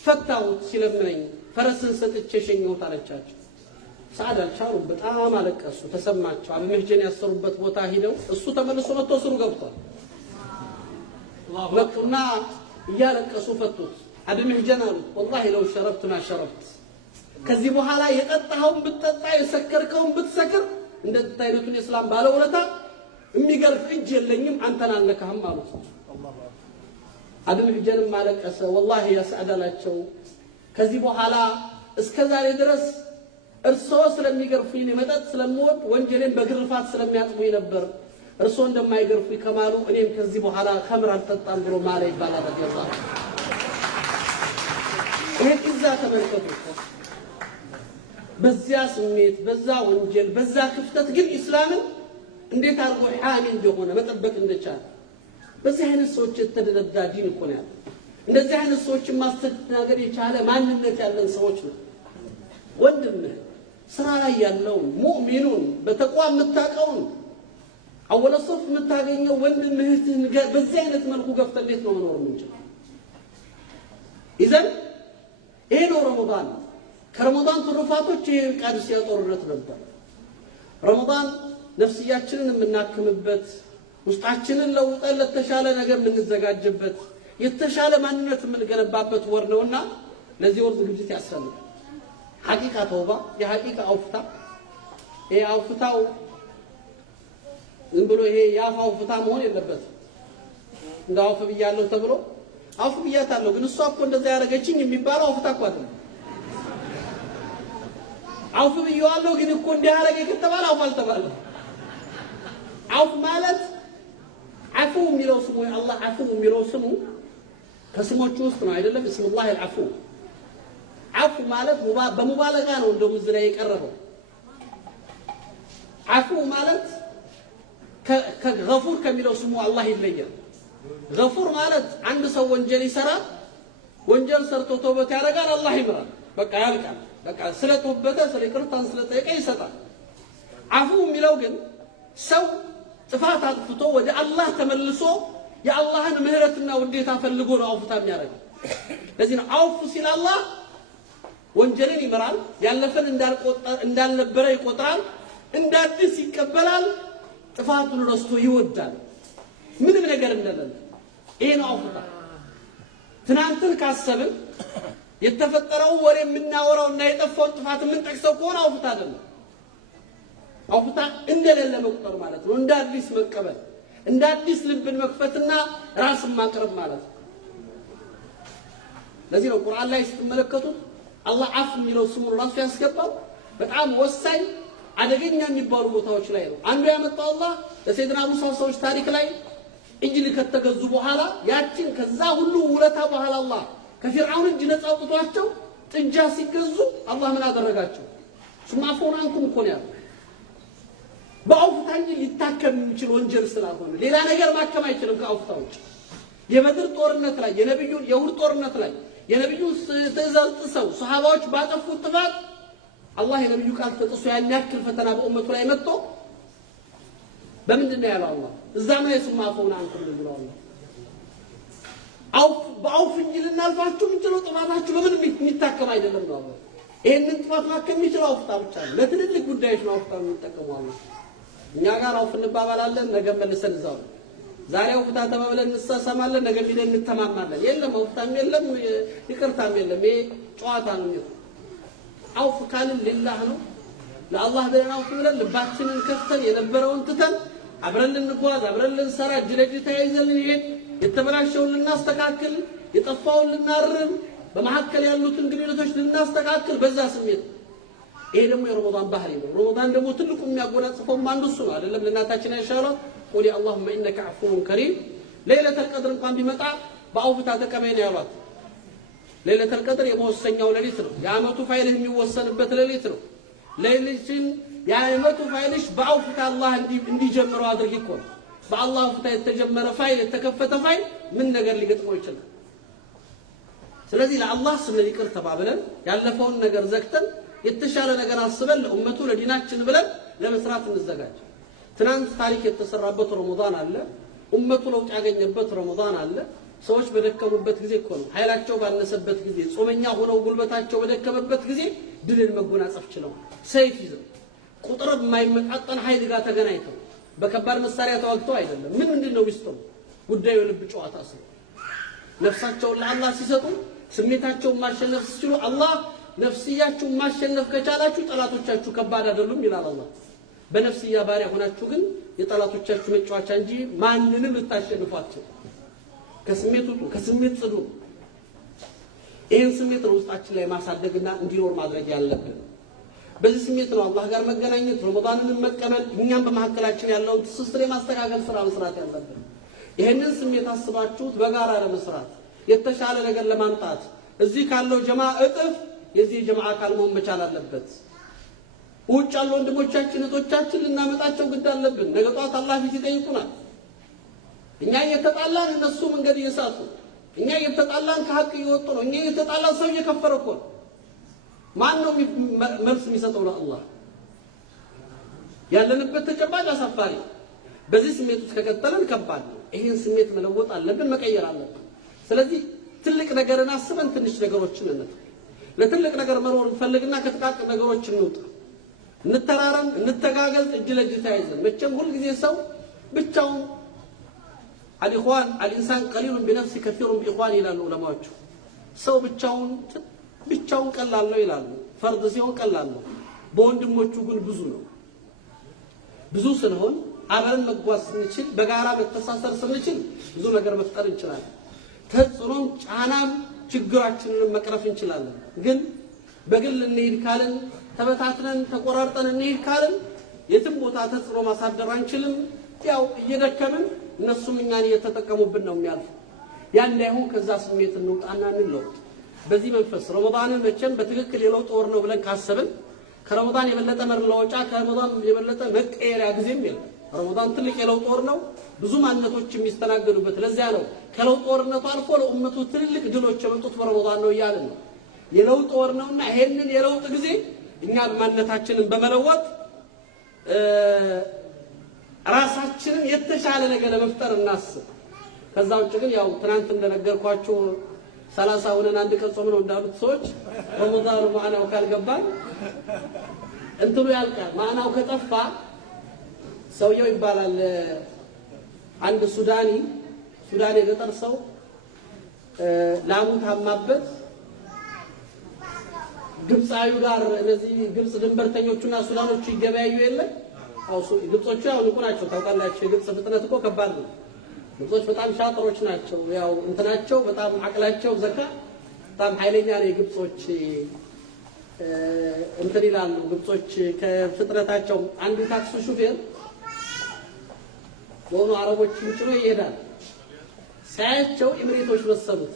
ፈታሁት ሲለምነኝ ፈረስን ሰጥቼ ሸኘሁት አለቻቸው። ሰዓድ አልቻሉም፣ በጣም አለቀሱ፣ ተሰማቸው። አብመህጀን ያሰሩበት ቦታ ሂደው እሱ ተመልሶ መጥቶ ስሩ ገብቷል። መጡና እያለቀሱ ፈቱት። አብመህጀን አሉት ወላሂ ለው ሸረብት ማ ሸረብት፣ ከዚህ በኋላ የጠጣኸውን ብትጠጣ የሰከርከውን ብትሰክር እንደዚህ አይነቱን የእስላም ባለውለታ የሚገርፍ እጅ የለኝም አንተን አልነካህም አሉት። አብመህጀንም አለቀሰ። ወላሂ ያ ሰዓድ አላቸው ከዚህ በኋላ እስከ ዛሬ ድረስ እርስዎ ስለሚገርፉኝ መጠጥ ስለምወድ ወንጀሌን በግርፋት ስለሚያጥሙኝ ነበር። እርስዎ እንደማይገርፉኝ ከማሉ እኔም ከዚህ በኋላ ኸምር አልጠጣም ብሎ ማለ ይባላል። ረዲየላሁ ይሄ ቂዛ ተመልከቱ። በዚያ ስሜት፣ በዛ ወንጀል፣ በዛ ክፍተት ግን ኢስላምን እንዴት አድርጎ ሐሚ እንደሆነ መጠበቅ እንደቻለ በዚህ አይነት ሰዎች የተደረዳ ዲን እኮ ነው ያለው። እንደዚህ አይነት ሰዎችን ማስተናገድ የቻለ ማንነት ያለን ሰዎች ነው። ወንድምህ ስራ ላይ ያለውን ሙእሚኑን በተቋም የምታውቀውን አወለ ሶፍ የምታገኘው ወንድምህን በዚህ አይነት መልኩ ገፍተህ እንዴት ነው መኖር የምንችለው? ኢዘን ይሄ ነው ረመዳን። ከረመዳን ትሩፋቶች ይሄ ቃድሲያ ጦርነት ነበር። ረመዳን ነፍስያችንን የምናክምበት፣ ውስጣችንን ለውጠን ለተሻለ ነገር የምንዘጋጅበት፣ የተሻለ ማንነት የምንገነባበት ወር ነውና ለዚህ ወር ዝግጅት ያስፈልጋል። ሐቂቃ ተውባ የሐቂቃ አውፍታ። ይሄ አውፍታው ዝም ብሎ ይሄ ያፍ አውፍታ መሆን የለበትም። እንደ አውፍ ብያለሁ ተብሎ አውፍ ብያታለሁ ግን እሷ እኮ እንደዛ ያደረገችኝ የሚባለው አውፍታ እኮ አይደለም። አውፍ ብየዋለሁ ግን እኮ እንዲህ ያደረገ ከተባለ አውፍ አልተባለም። አውፍ ማለት አፉ የሚለው ስሙ የአላህ አፉ የሚለው ስሙ ከስሞቹ ውስጥ ነው አይደለም? እስሙላህ አልዓፉ። አፉ ማለት በሙባለጋ ነው እንደውም እዚህ ላይ የቀረበው። አፉ ማለት ከገፉር ከሚለው ስሙ አላህ ይለያል። ገፉር ማለት አንድ ሰው ወንጀል ይሰራል፣ ወንጀል ሰርቶ ተውበት ያደርጋል፣ አላህ ይምራል፣ በቃ ያልቃል። በቃ ስለተውበተ ስለይቅርታን ስለጠየቀ ይሰጣል። አፉ የሚለው ግን ሰው ጥፋት አጥፍቶ ወደ አላህ ተመልሶ የአላህን ምህረትና ውዴታ ፈልጎ ነው አውፍታ የሚያደርገው። ለዚህ ነው አውፍ ሲል አላህ ወንጀልን ይመራል፣ ያለፈን እንዳልነበረ ይቆጥራል፣ እንደ አዲስ ይቀበላል፣ ጥፋቱን ረስቶ ይወዳል፣ ምንም ነገር እንደሌለ። ይሄ ነው አውፍታ። ትናንትን ካሰብን የተፈጠረውን ወሬ የምናወራውና የጠፋውን ጥፋት የምንጠቅሰው ከሆነ አውፍታ አይደለም። አውፍታ እንደሌለ መቁጠር ማለት ነው። እንደ አዲስ መቀበል፣ እንደ አዲስ ልብን መክፈትና ራስን ማቅረብ ማለት ነው። ለዚህ ነው ቁርአን ላይ ስትመለከቱት አላህ አፍ የሚለው ስሙን ራሱ ያስገባው በጣም ወሳኝ አደገኛ የሚባሉ ቦታዎች ላይ ነው። አንዱ ያመጣው አላህ ለሰይድና ሙሳ ሰዎች ታሪክ ላይ እጅል ከተገዙ በኋላ ያችን ከዛ ሁሉ ውለታ በኋላ አላህ ከፊርዓውን እጅ ነፃ አውጥቷቸው ጥጃ ሲገዙ አላህ ምን አደረጋቸው? ሱማፎን አንኩም እኮ ነው ያለው። በአውፍታ እንጂ ሊታከም የሚችል ወንጀል ስላልሆነ ሌላ ነገር ማከም አይችልም ከአውፍታ ውጭ። የበድር ጦርነት ላይ የኡሁድ ጦርነት ላይ የነብዩን ትእዛዝ ጥሰው ሱሐባዎች ባጠፉት ጥፋት አላህ የነብዩ ቃል ተጥሶ ያን ያክል ፈተና በኡመቱ ላይ መጥቶ በምንድን ነው ያለው አላህ? እዛ ነው የሱማፎን አንኩም ብሎ አላህ በአውፍ እንጂ ልናልፋችሁ የምንችለው ጥፋታችሁ በምንም የሚታከም አይደለም ነው አላህ። ይሄንን ጥፋት ማከም የሚችለው አውፍታ ብቻ ነው። ለትልልቅ ጉዳዮች ነው አውፍታ የሚጠቀሙ አላህ። እኛ ጋር አውፍ እንባባላለን፣ ነገ መልሰን እዛው ዛሬ አውፍታ ተባብለን እንሳሳማለን፣ ነገ ቢለን እንተማማለን። የለም አውፍታም የለም ይቅርታም የለም። ይሄ ጨዋታ ነው። አውፍ ካልን ሊላህ ነው፣ ለአላህ ብለን አውፍ ብለን ልባችንን ከፍተን የነበረውን ትተን አብረን ልንጓዝ አብረን ልንሰራ እጅ ለእጅ ተያይዘን ልንሄድ የተበላሸውን ልናስተካክል የጠፋውን ልናርም በመካከል ያሉትን ግንኙነቶች ልናስተካክል በዛ ስሜት። ይሄ ደግሞ የረመዳን ባህሪ ነው። ረመዳን ደግሞ ትልቁ የሚያጎናጽፈው አንዱ እሱ ነው አይደለም? ለእናታችን አይሻለው ቁል አላሁመ ኢነከ ዐፉውን ከሪም። ለይለተል ቀድር እንኳን ቢመጣ በአውፍታ ተቀበይ ነው ያሏት። ለይለተል ቀድር የመወሰኛው ሌሊት ነው። የዓመቱ ፋይልህ የሚወሰንበት ሌሊት ነው። ሌሊትን የዓመቱ ፋይልሽ በአውፍታ አላህ እንዲጀምረው አድርጊ እኮ ነው። በአላህ አውፍታ የተጀመረ ፋይል የተከፈተ ፋይል ምን ነገር ሊገጥመው ይችላል? ስለዚህ ለአላህ ስንል ይቅር ተባብለን ያለፈውን ነገር ዘግተን የተሻለ ነገር አስበን ለኡመቱ ለዲናችን ብለን ለመስራት እንዘጋጅ። ትናንት ታሪክ የተሰራበት ረመዳን አለ። ኡመቱ ለውጥ ያገኘበት ረመዳን አለ። ሰዎች በደከሙበት ጊዜ እኮ ነው፣ ኃይላቸው ባነሰበት ጊዜ፣ ጾመኛ ሆነው ጉልበታቸው በደከመበት ጊዜ ድልን መጎናጸፍ ችለው ሰይፍ ይዘው ቁጥር የማይመጣጠን ኃይል ጋር ተገናኝተው በከባድ መሳሪያ ተዋግተው አይደለም። ምንድነው ሚስጥሩ? ጉዳዩ የልብ ጨዋታ ነው። ነፍሳቸውን ለአላህ ሲሰጡ ስሜታቸውን ማሸነፍ ሲችሉ አላህ ነፍስያችሁን ማሸነፍ ከቻላችሁ ጠላቶቻችሁ ከባድ አይደሉም ይላል አላህ። በነፍስያ ባሪያ ሆናችሁ ግን የጠላቶቻችሁ መጫወቻ እንጂ ማንንም ልታሸንፏቸው። ከስሜት ውጡ፣ ከስሜት ጽዱ። ይህን ስሜት ነው ውስጣችን ላይ ማሳደግና እንዲኖር ማድረግ ያለብን። በዚህ ስሜት ነው አላህ ጋር መገናኘት፣ ረመዳንን መቀበል፣ እኛም በመካከላችን ያለውን ትስስር የማስተካከል ስራ መስራት ያለብን። ይህንን ስሜት አስባችሁት በጋራ ለመስራት የተሻለ ነገር ለማምጣት እዚህ ካለው ጀማ እጥፍ የዚህ ጀማ አካል መሆን መቻል አለበት። ውጭ ያሉ ወንድሞቻችን እህቶቻችን ልናመጣቸው ግድ አለብን። ነገ ጧት አላህ ፊት ይጠይቁናል። እኛ እየተጣላን እነሱ መንገድ እየሳቱ፣ እኛ እየተጣላን ከሀቅ እየወጡ ነው። እኛ እየተጣላን ሰው እየከፈረ እኮ ነው። ማን ነው መልስ የሚሰጠው? ለአላህ። ያለንበት ተጨባጭ አሳፋሪ። በዚህ ስሜት ውስጥ ከቀጠለን ከባድ ነው። ይህን ስሜት መለወጥ አለብን፣ መቀየር አለብን። ስለዚህ ትልቅ ነገርን አስበን ትንሽ ነገሮችን እንተው። ለትልቅ ነገር መኖር እንፈልግና ከጥቃቅን ነገሮች እንውጣ። እንተራረም፣ እንተጋገዝ፣ እጅ ለእጅ ተያይዘን። መቼም ሁልጊዜ ሰው ብቻውን አልኢኽዋን አልኢንሳን ቀሊሉን ቢነፍሲ ከሲሩን ቢኢኽዋን ይላሉ ዑለማዎቹ። ሰው ብቻውን ቀላል ነው ይላሉ። ፈርድ ሲሆን ቀላል ነው፣ በወንድሞቹ ግን ብዙ ነው። ብዙ ስንሆን አብረን መጓዝ ስንችል፣ በጋራ መተሳሰር ስንችል ብዙ ነገር መፍጠር እንችላለን። ተጽዕኖም ጫናም ችግራችንን መቅረፍ እንችላለን። ግን በግል እንሄድ ካልን፣ ተበታትነን ተቆራርጠን እንሄድ ካልን የትም ቦታ ተጽዕኖ ማሳደር አንችልም። ያው እየደከምን እነሱም እኛን እየተጠቀሙብን ነው የሚያልፉ። ያ እንዳይሆን ከዛ ስሜት እንውጣና እንለወጥ። በዚህ መንፈስ ረመዳንን መቼም በትክክል የለውጥ ወር ነው ብለን ካሰብን ከረመዳን የበለጠ መለወጫ፣ ከረመዳን የበለጠ መቀየሪያ ጊዜም የለም። ረመዳን ትልቅ የለውጥ ወር ነው፣ ብዙ ማንነቶች የሚስተናገዱበት። ለዚያ ነው ከለውጥ ወርነቱ አልፎ ለኡመቱ ትልልቅ ድሎች የመጡት በረመዳን ነው እያልን ነው። የለውጥ ወር ነውና ይሄንን የለውጥ ጊዜ እኛ ማንነታችንን በመለወጥ ራሳችንን የተሻለ ነገር ለመፍጠር እናስብ። ከዛ ውጭ ግን ያው ትናንት እንደነገርኳችሁ 30 ሆነን አንድ ቀን ጾም ነው እንዳሉት ሰዎች ረመዳኑ ማዕናው ካልገባን እንትኑ ያልቃል። ማዕናው ከጠፋ ሰውየው ይባላል አንድ ሱዳን የገጠር ሰው ላሙ ታማበት ግብፃዊው ጋር እነዚህ ግብፅ ድንበርተኞቹና ሱዳኖቹ ይገበያዩ የለ። ግብጾቹ ያው ንቁ ናቸው ታውቃላችሁ። የግብፅ ፍጥነት እኮ ከባድ ነው። ግብጾች በጣም ሻጥሮች ናቸው። ያው እንትናቸው በጣም አቅላቸው ዘካ በጣም ኃይለኛ ነው። የግብጾች እንትን ይላሉ። ግብጾች ከፍጥነታቸው አንዱ ታክሲ ሹፌር በሆኑ አረቦችን ጭኖ ይሄዳል። ሳያቸው ኢምሬቶች መሰሉት።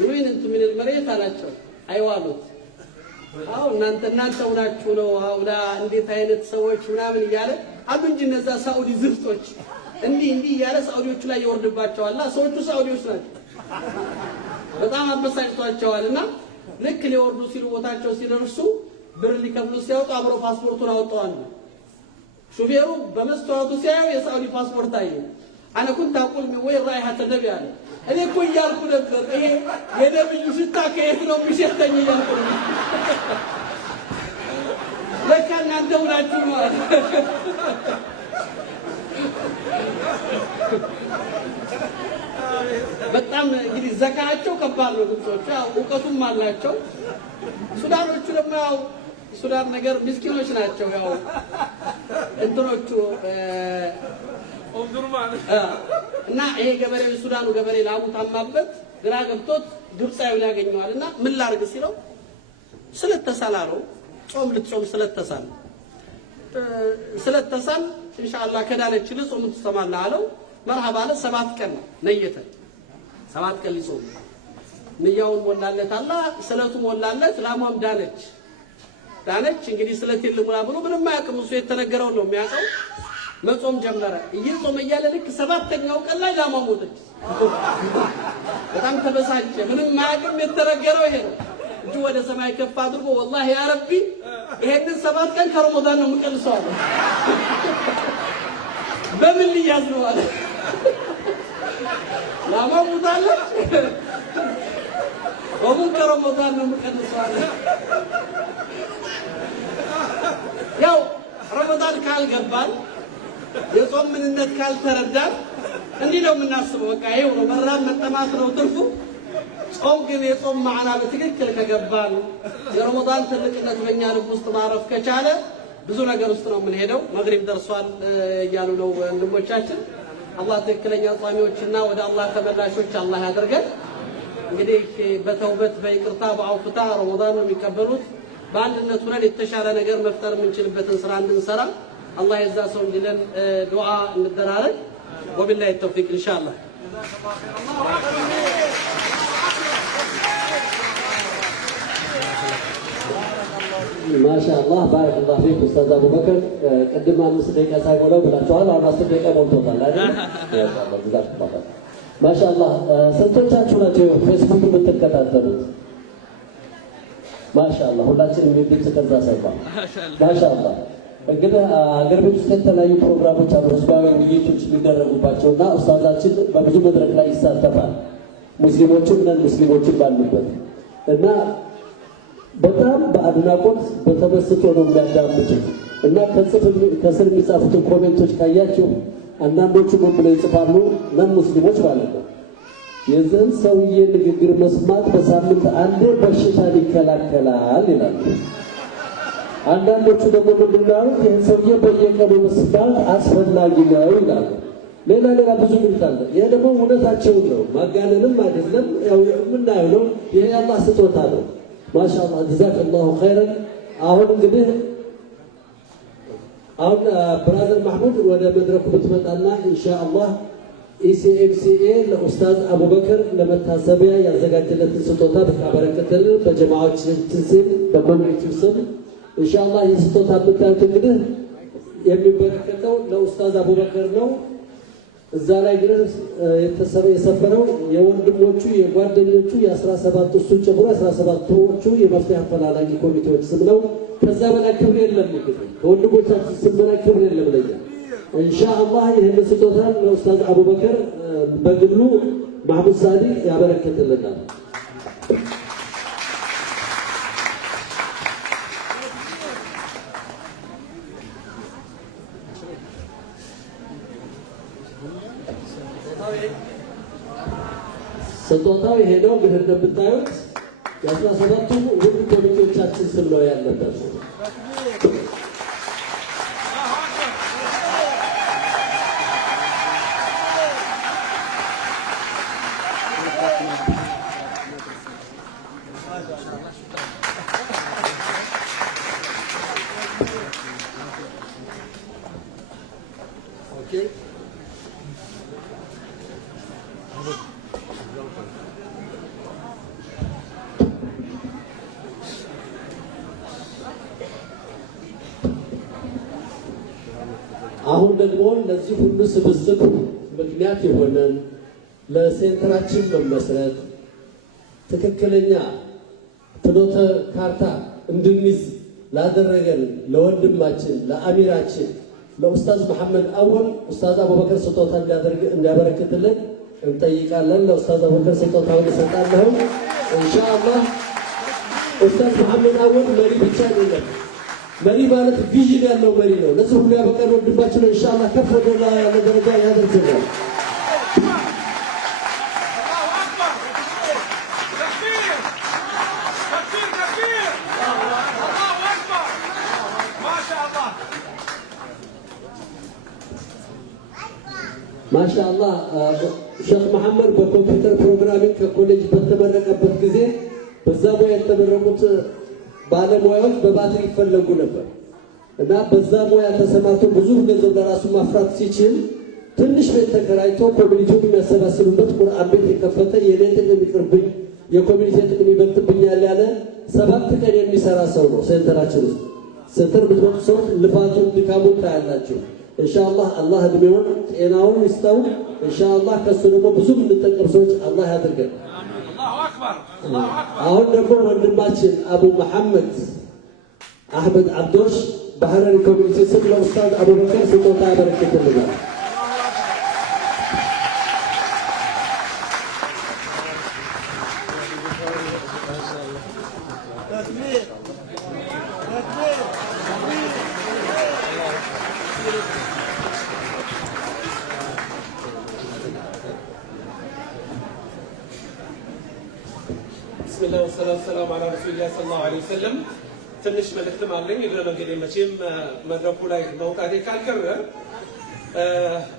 ምን እንቱ ምን መሬት አላቸው አይዋሉት። አው እናንተ ሆናችሁ ነው አውላ እንዴት አይነት ሰዎች ምናምን እያለ አሉ እንጂ እነዛ ሳኡዲ ዝፍቶች እንዲህ እያለ ሳኡዲዎቹ ላይ ይወርድባቸዋልና ሰዎቹ ሳኡዲዎች ናቸው። በጣም አበሳጭቷቸዋልና ልክ ሊወርዱ ሲሉ ቦታቸው ሲደርሱ ብር ሊከፍሉ ሲያወጡ አብሮ ፓስፖርቱን አወጣዋል። ሹፌሩ በመስተዋቱ ሲያየው የሳኡዲ ፓስፖርት አየ። አነ ኩንት አቁል ወይ ራይሃተ ነብይ አለ። እኔ እኮ እያልኩ ነበር ይሄ የነብዩ ሽታ ከየት ነው የሚሸተኝ እያልኩ ነው። ለካ እናንተ ሁላችሁ ማለት በጣም እንግዲህ ዘካቸው ከባድ ነው። ግብጾቹ ያው እውቀቱም አላቸው። ሱዳኖቹ ደግሞ ያው ሱዳን ነገር ምስኪኖች ናቸው። ያው እንትኖቹ እና ይሄ ገበሬው ሱዳኑ ገበሬ ላሙ ታማበት ግራ ገብቶት ግብፃዊውን ያገኘዋልና ምን ላርግ ሲለው ስለተሳላለው ጾም ልትጾም ስለተሳል ኢንሻአላህ ከዳነች ልጾም ትሰማለህ አለው። መርሐባ አለ። 7 ቀን ነየተ 7 ቀን ሊጾም ንያውን ሞላለት አላህ ስለቱ ሞላለት። ላሟም ዳነች። እንግዲህ ስለቴን ልሙላ ብሎ ምንም አያውቅም። እሱ የተነገረውን ነው የሚያውቀው። መጾም ጀመረ። እየጾመ እያለ ልክ 7ኛው ቀን ላይ ላሟ ሞተች። በጣም ተበሳጨ። ምንም አያውቅም። የተነገረው ይሄ ነው። እጁ ወደ ሰማይ ከፍ አድርጎ ወላሂ ያ ረቢ ይሄንን 7 ቀን ከረመዳን ነው የምቀንሰው አለ። በምን ልያዝ ነው አለ። ላማሙታለች ወሙን ከረመዳን ነው የምቀንሰው አለ። ያው ረመዳን ካልገባን የጾም ምንነት ካልተረዳን እንዲህ ነው የምናስበው። በቃ ይሄው ነው መራብ መጠማት ነው ትርፉ። ጾም ግን የጾም ማዕና በትክክል ከገባን የረመዳን ትልቅነት በእኛ ልብ ውስጥ ማረፍ ከቻለ ብዙ ነገር ውስጥ ነው የምንሄደው። መግሪብ ደርሷል እያሉ ነው ወንድሞቻችን። አላህ ትክክለኛ ጿሚዎችና ወደ አላህ ተመላሾች አላህ ያደርገን። እንግዲህ በተውበት በይቅርታ በአውፍታ ረመዳን ነው የሚቀበሉት። በአንድነት ሆነን የተሻለ ነገር መፍጠር የምንችልበትን ስራ እንድንሰራ አላህ የዛ ሰው እንዲለን ዱዓ እንደራረግ። ወቢላሂ ተውፊቅ ኢንሻአላህ። ማሻአላህ ባረከላሁ ፊክ ኡስታዝ አቡበከር። ቅድም 5 ደቂቃ ሳይሞላው ብላችኋል። አሁን 10 ደቂቃ ሞልቶታል አይደል? ማሻአላህ። ስንቶቻችሁ ናቸው ፌስቡክ የምትከታተሉት? ማሻአላህ ሁላችንም የድምፅ ቅርጽ አሰባ። ማሻአላህ። እንግዲህ አገር ቤት ውስጥ የተለያዩ ፕሮግራሞች አሉ፣ ህዝባዊ ውይይቶች የሚደረጉባቸውና ኡስታዛችን በብዙ መድረክ ላይ ይሳተፋል፣ ሙስሊሞችም ነን ሙስሊሞችም ባሉበት እና በጣም በአድናቆት በተመስጦ ነው የሚያዳምጡት እና ከስር የሚጻፉትን ኮሜንቶች ካያችሁ አንዳንዶቹ ምን ብለው ይጽፋሉ? ነን ሙስሊሞች ማለት ነው የዚህን ሰውዬ ንግግር መስማት በሳምንት አንዴ በሽታን ይከላከላል ይላሉ። አንዳንዶቹ ደግሞ ምንድነው ይህን ሰውዬ በየቀኑ መስማት አስፈላጊ ነው ይላሉ። ሌላ ብዙ ምንታለ። ይሄ ደግሞ እውነታቸውን ነው፣ ማጋነንም አይደለም፣ ያው የምናየው ነው። ይሄ የአላህ ስጦታ ነው። ማሻአላህ ጀዛከላሁ ኸይረን። አሁን እንግዲህ ብራዘር ማህሙድ ወደ መድረኩ ብትመጣና ኢንሻአላህ ኢሲኤምሲኤ ለኡስታዝ አቡበከር ለመታሰቢያ ያዘጋጀለትን ስጦታ ብታበረከተልን በጀማዓዎቻችን ስም በኮሚኒቲው ስም ኢንሻአላህ የስጦታ ብታዩት እንግዲህ የሚበረከተው ለኡስታዝ አቡበከር ነው። እዛ ላይ ግን የሰፈረው የወንድሞቹ የጓደኞቹ የ17 እሱ ጨምሮ 17ቶቹ የመፍትሄ አፈላላጊ ኮሚቴዎች ስም ነው። ከዛ በላይ ክብር የለም። እንግዲህ ከወንድሞቻችን ስም በላይ ክብር የለም ለኛ። ኢንሻአላህ ይህን ስጦታ ለኡስታዝ አቡበከር በግሉ ማህሙድ ሳዲ ያበረከትልናል። ስጦታው ይሄ ነው። ግን እንደምታዩት የ17ቱ ውድ ኮሚቴዎቻችን ስም ነው ያለበት። አሁን ደግሞ ለዚህ ሁሉ ስብስብ ምክንያት የሆነን ለሴንተራችን መመስረት ትክክለኛ ፍኖተ ካርታ እንድንይዝ ላደረገን ለወንድማችን ለአሚራችን ለኡስታዝ መሐመድ አወል ኡስታዝ አቡበከር ስጦታ እንዲያበረክትልን እንጠይቃለን። ለኡስታዝ አቡበከር ስጦታውን እሰጣለሁ ኢንሻአላህ። ኡስታዝ መሐመድ አወል መሪ ብቻ አይደለም፣ መሪ ማለት ቪዥን ያለው መሪ ነው። ለዚህ ሁሉ ያበቃን ወንድማችን ነው። ኢንሻአላህ ከፍ ወደ ያለ ደረጃ ያደርሰናል። ማሻአላህ ሼክ መሐመድ በኮምፒውተር ፕሮግራሚንግ ከኮሌጅ በተመረቀበት ጊዜ በዛ ሙያ የተመረቁት ባለሙያዎች በባትሪ ይፈለጉ ነበር እና በዛ ሙያ ተሰማርቶ ብዙ ገንዘብ ለራሱ ማፍራት ሲችል ትንሽ ቤት ተከራይቶ ኮሚኒቲውን የሚያሰባስቡበት ቁርአን ቤት የከፈተ የኔ ጥቅም ይቅርብኝ የኮሚኒቲ ጥቅም ይበልጥብኛል ያለ 7 ቀን የሚሰራ ሰው ነው። ሴንተራችን ውስጥ ሴንተር ብትመጡ ሰዎች ልፋቱን ድካሙን ታያላችሁ። ኢንሻአላህ አላህ እድሜውን ጤናውን ይስጠው። ኢንሻአላህ ከሱ ደግሞ ብዙ የምንጠቀም ሰዎች አላህ ያድርገን። አሁን ደግሞ ወንድማችን አቡ መሐመድ አህመድ አብዶሽ በሐረሪ ኮሚኒቲ ስም ለኡስታዝ አቡበከር ስጦታ ያበረክትልናል። ብስሚላህ ወሰላቱ ሰላም አላ ረሱሊላህ ሰለላሁ ዐለይሂ ወሰለም። ትንሽ መልእክትም አለኝ። እግረ መንገዴ መቼም መድረኩ ላይ መውጣቴ ካልቀረ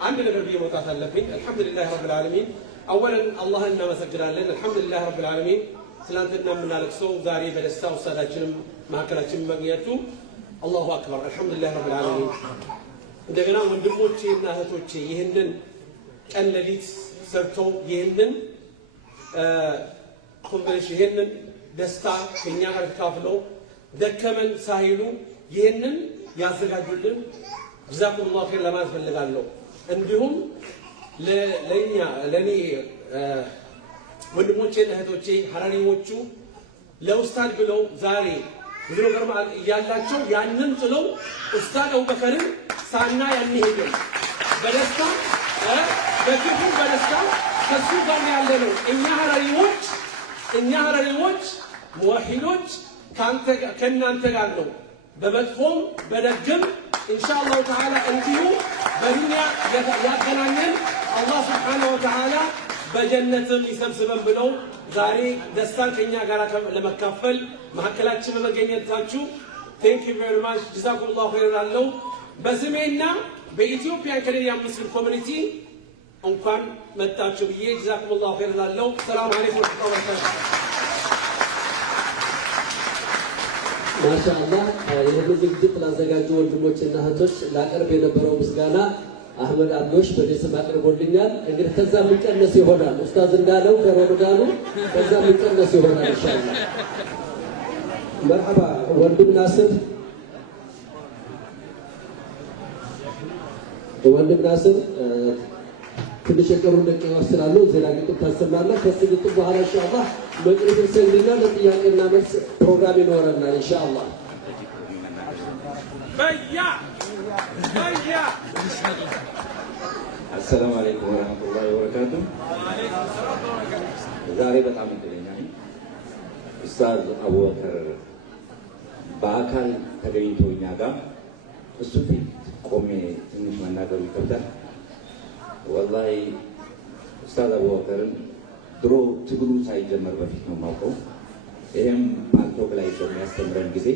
አንድ ነገር ብዬ መውጣት አለብኝ። አልሐምዱሊላህ ረብል ዓለሚን። አወለን አላህን እናመሰግናለን። አልሐምዱሊላህ ረብል ዓለሚን። ትናንትና የምናለቅሰው ዛሬ በደስታ ውሳዳችንም መካከላችን መግኘቱ አላሁ አክበር። አልሐምዱሊላህ ረብል ዓለሚን። እንደገና ወንድሞቼ እና እህቶቼ ይህንን ቀን ሌሊት ሰርተው ይህንን ይህንን ደስታ ከኛ ጋር ተካፍለው ደከመን ሳይሉ ይህንን ያዘጋጁልን ጀዛኩሙላሁ ኸይር ለማለት ፈልጋለሁ። እንዲሁም ለእኔ ወንድሞቼ እህቶቼ ሐረሪዎቹ ለኡስታድ ብለው ዛሬ ብዙ ነገር እያላቸው ያንን ጥለው ኡስታድ አቡበከርን ሳና ያንሄድም በደስታ በክፉ በደስታ ከሱ ጋር ያለ ነው። እኛ ሐረሪዎች ሙወሒዶች ከእናንተ ጋር ነው። በመጥፎም በደግም ኢንሻአላሁ ተዓላ እንዲሁ በዱንያ ያገናኘን አላህ ሱብሓነሁ ወተዓላ በጀነትም ይሰብስበን ብለው ዛሬ ደስታን ከኛ ጋር ለመካፈል መካከላችን በመገኘታችሁ ቴንክ ዩ ቬሪ ማች ጀዛኩሙላሁ ኸይር አለው። በስሜና በኢትዮጵያ ካናዲያን ሙስሊም ኮሚኒቲ እንኳን መጣችሁ ብዬ ጀዛኩሙላሁ ኸይር አለው። ሰላም አለይኩም ወራህመቱላሂ ወበረካቱሁ። ማሻአላህ ይህን ዝግጅት ላዘጋጁ ወንድሞችና እህቶች ላቀርብ የነበረው ምስጋና አህመድ አብዶሽ በቤተሰብ አቅርቦልኛል። እንግዲህ ከዛ የሚቀነስ ይሆናል። ኡስታዝ እንዳለው ከረመዳኑ ከዛ የሚቀነስ ይሆናል ኢንሻአላህ። መርሐባ ወንድም ናስር ትንሽ የቀሩ ደቂቃዎች ስላሉ እዚህ ላይ ግጥም ታሰማለህ። ከዚህ ግጥም በኋላ ኢንሻአላህ መቅሪብን ሰግድና ለጥያቄና መልስ ፕሮግራም ይኖረናል ኢንሻአላህ። አሰላሙ አለይኩም ወራህመቱላሂ ወበረካቱሁ። ዛሬ በጣም እድለኛ ነኝ። ኡስታዝ አቡበከር በአካል ተገኝቶ እኛ ጋር እሱ ፊት ቆሜ ትንሽ መናገሩ ይከብዳል። ወላሂ ኡስታዝ አቡበከርን ድሮ ትግሉ ሳይጀመር በፊት ነው የማውቀው። ይሄም ፓልቶክ ላይ በሚያስተምረን ጊዜ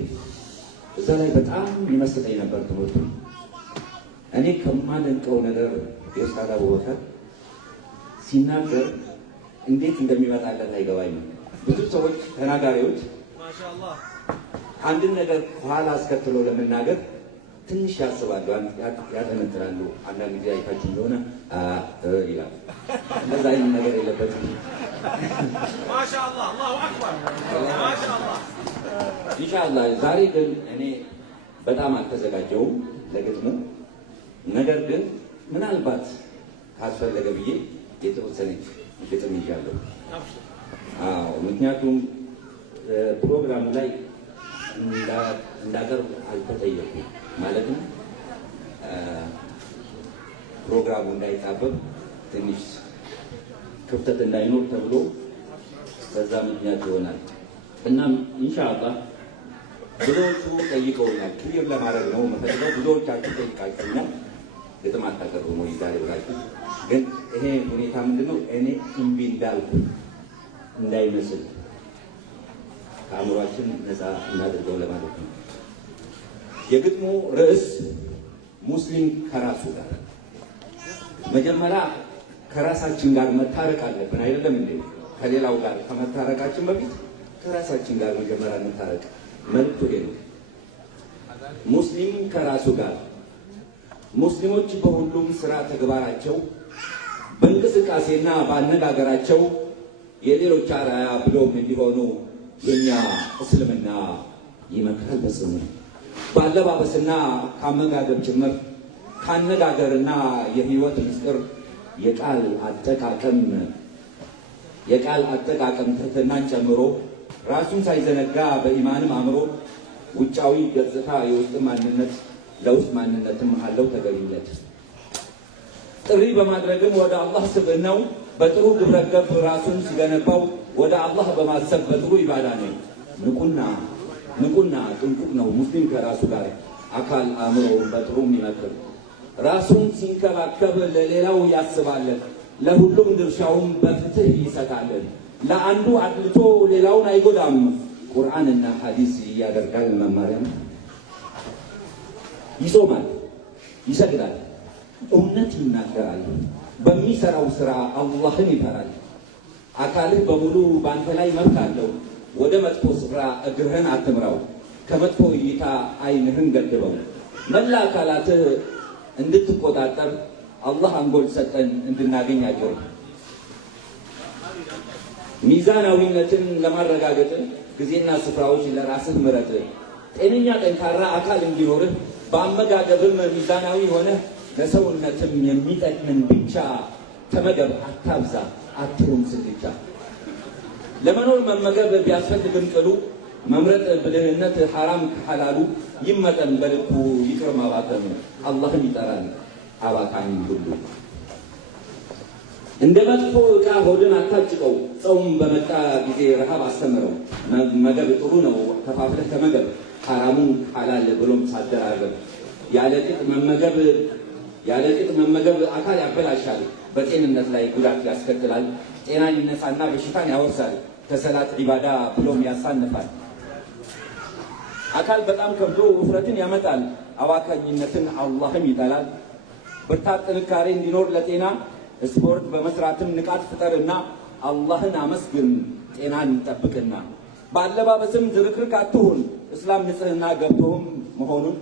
እዛ ላይ በጣም ይመስጠኝ ነበር ትምህርቱ። እኔ ከማደንቀው ነገር የኡስታዝ አቡበከር ሲናገር እንዴት እንደሚመጣለት አይገባኝም። ብዙ ሰዎች ተናጋሪዎች ማሻአላህ አንድን ነገር ከኋላ አስከትሎ ለመናገር ትንሽ ያስባሉ፣ ያጠነጥናሉ። አንዳንድ ጊዜ አይታችሁ እንደሆነ ይላል። እንደዛ አይነት ነገር የለበትም። ማሻአላህ አላሁ አክበር ማሻአላህ። ኢንሻአላህ ዛሬ ግን እኔ በጣም አልተዘጋጀውም ለግጥሙ። ነገር ግን ምናልባት ካስፈለገ ብዬ የተወሰነች ግጥም ይዣለሁ። ምክንያቱም ፕሮግራሙ ላይ እንዳቀርብ አልተጠየኩም። ማለትም ፕሮግራሙ እንዳይጣበብ ትንሽ ክፍተት እንዳይኖር ተብሎ በዛ ምክንያት ይሆናል። እናም ኢንሻአላህ ብዙዎቹ ጠይቀውኛል። ክሊር ለማድረግ ነው የምፈልገው። ብዙዎቻችሁ ጠይቃችሁኛል ግጥም አታቀርቡም ወይ ዛሬ ብላችሁ። ግን ይሄ ሁኔታ ምንድነው እኔ እምቢ እንዳልኩ እንዳይመስል ከአእምሯችን ነፃ እናድርገው ለማለት ነው። የግጥሙ ርዕስ ሙስሊም ከራሱ ጋር። መጀመሪያ ከራሳችን ጋር መታረቅ አለብን አይደለም እንዴ? ከሌላው ጋር ከመታረቃችን በፊት ከራሳችን ጋር መጀመሪያ እንታረቅ። መልዕክቱ ይሄ ነው። ሙስሊም ከራሱ ጋር። ሙስሊሞች በሁሉም ስራ ተግባራቸው፣ በእንቅስቃሴና በአነጋገራቸው የሌሎች አርአያ ብሎም እንዲሆኑ የኛ እስልምና ይመክራል በጽኑ። በአለባበስና ከአመጋገብ ጭምር ከአነጋገርና የህይወት ምስጢር የቃል አጠቃቀም የቃል አጠቃቀም ትህትናን ጨምሮ ራሱን ሳይዘነጋ በኢማንም አምሮ ውጫዊ ገጽታ የውስጥ ማንነት ለውስጥ ማንነትም አለው ተገቢነት። ጥሪ በማድረግም ወደ አላህ ስብዕናው በጥሩ ግብረገብ ራሱን ሲገነባው ወደ አላህ በማሰብ በጥሩ ኢባዳ ነው። ንቁና ጥንቁቅ ነው ሙስሊም ከራሱ ጋር አካል አእምሮ በጥሩ የሚመክር ራሱን ሲንከባከብ ለሌላው ያስባለን፣ ለሁሉም ድርሻውን በፍትህ ይሰጣለን። ለአንዱ አድልቶ ሌላውን አይጎዳም። ቁርአንና ሐዲስ ያደርጋል መማሪያም። ይጾማል፣ ይሰግዳል፣ እውነት ይናገራል። በሚሰራው ስራ አላህን ይፈራል። አካልህ በሙሉ በአንተ ላይ መብት አለው። ወደ መጥፎ ስፍራ እግርህን አትምራው፣ ከመጥፎ እይታ አይንህን ገድበው። መላ አካላትህ እንድትቆጣጠር አላህ አንጎል ሰጠን እንድናገኛቸው። ሚዛናዊነትን ለማረጋገጥ ጊዜና ስፍራዎች ለራስህ ምረጥ። ጤነኛ ጠንካራ አካል እንዲኖርህ በአመጋገብም ሚዛናዊ ሆነህ ለሰውነትም የሚጠቅምን ብቻ ተመገብ። አታብዛ፣ አትሩም ስልቻ። ለመኖር መመገብ ቢያስፈልግም ቅሉ መምረጥ ብልህነት ሐራም ከሐላሉ ይመጠን በልኩ ይቅር ማባከኑ አላህን ይጠራል አባካኝ ሁሉ። እንደ መጥፎ ዕቃ ሆድን አታጭቀው። ጾም በመጣ ጊዜ ረሃብ አስተምረው። መገብ ጥሩ ነው ከፋፍለህ ተመገብ፣ ሐራሙን ሐላል ብሎም ሳደራረብ። ያለ ቅጥ መመገብ አካል ያበላሻል፣ በጤንነት ላይ ጉዳት ያስከትላል። ጤና ይነሳና በሽታን ያወርሳል፣ ከሰላት ዒባዳ ብሎም ያሳንፋል። አካል በጣም ከብዶ ውፍረትን ያመጣል፣ አዋካኝነትን አላህም ይጠላል። ብርታት ጥንካሬ እንዲኖር ለጤና ስፖርት በመስራትም ንቃት ፍጠርና አላህን አመስግን ጤናን ጠብቅና። በአለባበስም ዝርክርክ አትሁን፣ እስላም ንጽህና ገብቶህም መሆኑን።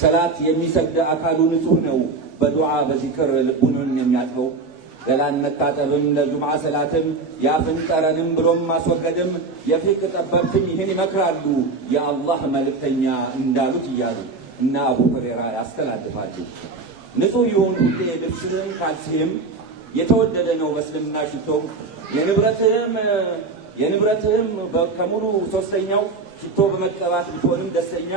ሰላት የሚሰግድ አካሉ ንጹህ ነው፣ በዱዓ በዚክር ልቡንን የሚያጥበው። ገላን መታጠብም ለጁምዓ ሰላትም የአፍን ጠረንም ብሎም ማስወገድም የፊቅ ጠበብትም ይህን ይመክራሉ የአላህ መልእክተኛ እንዳሉት እያሉ እና አቡ ሁረይራ ያስተላልፋሉ። ንጹህ ይሁን ሁሌ ልብስህም ካልሲህም የተወደደ ነው በእስልምና ሽቶም። የንብረትህም ከሙሉ ሶስተኛው ሽቶ በመቀባት ብትሆንም ደስተኛ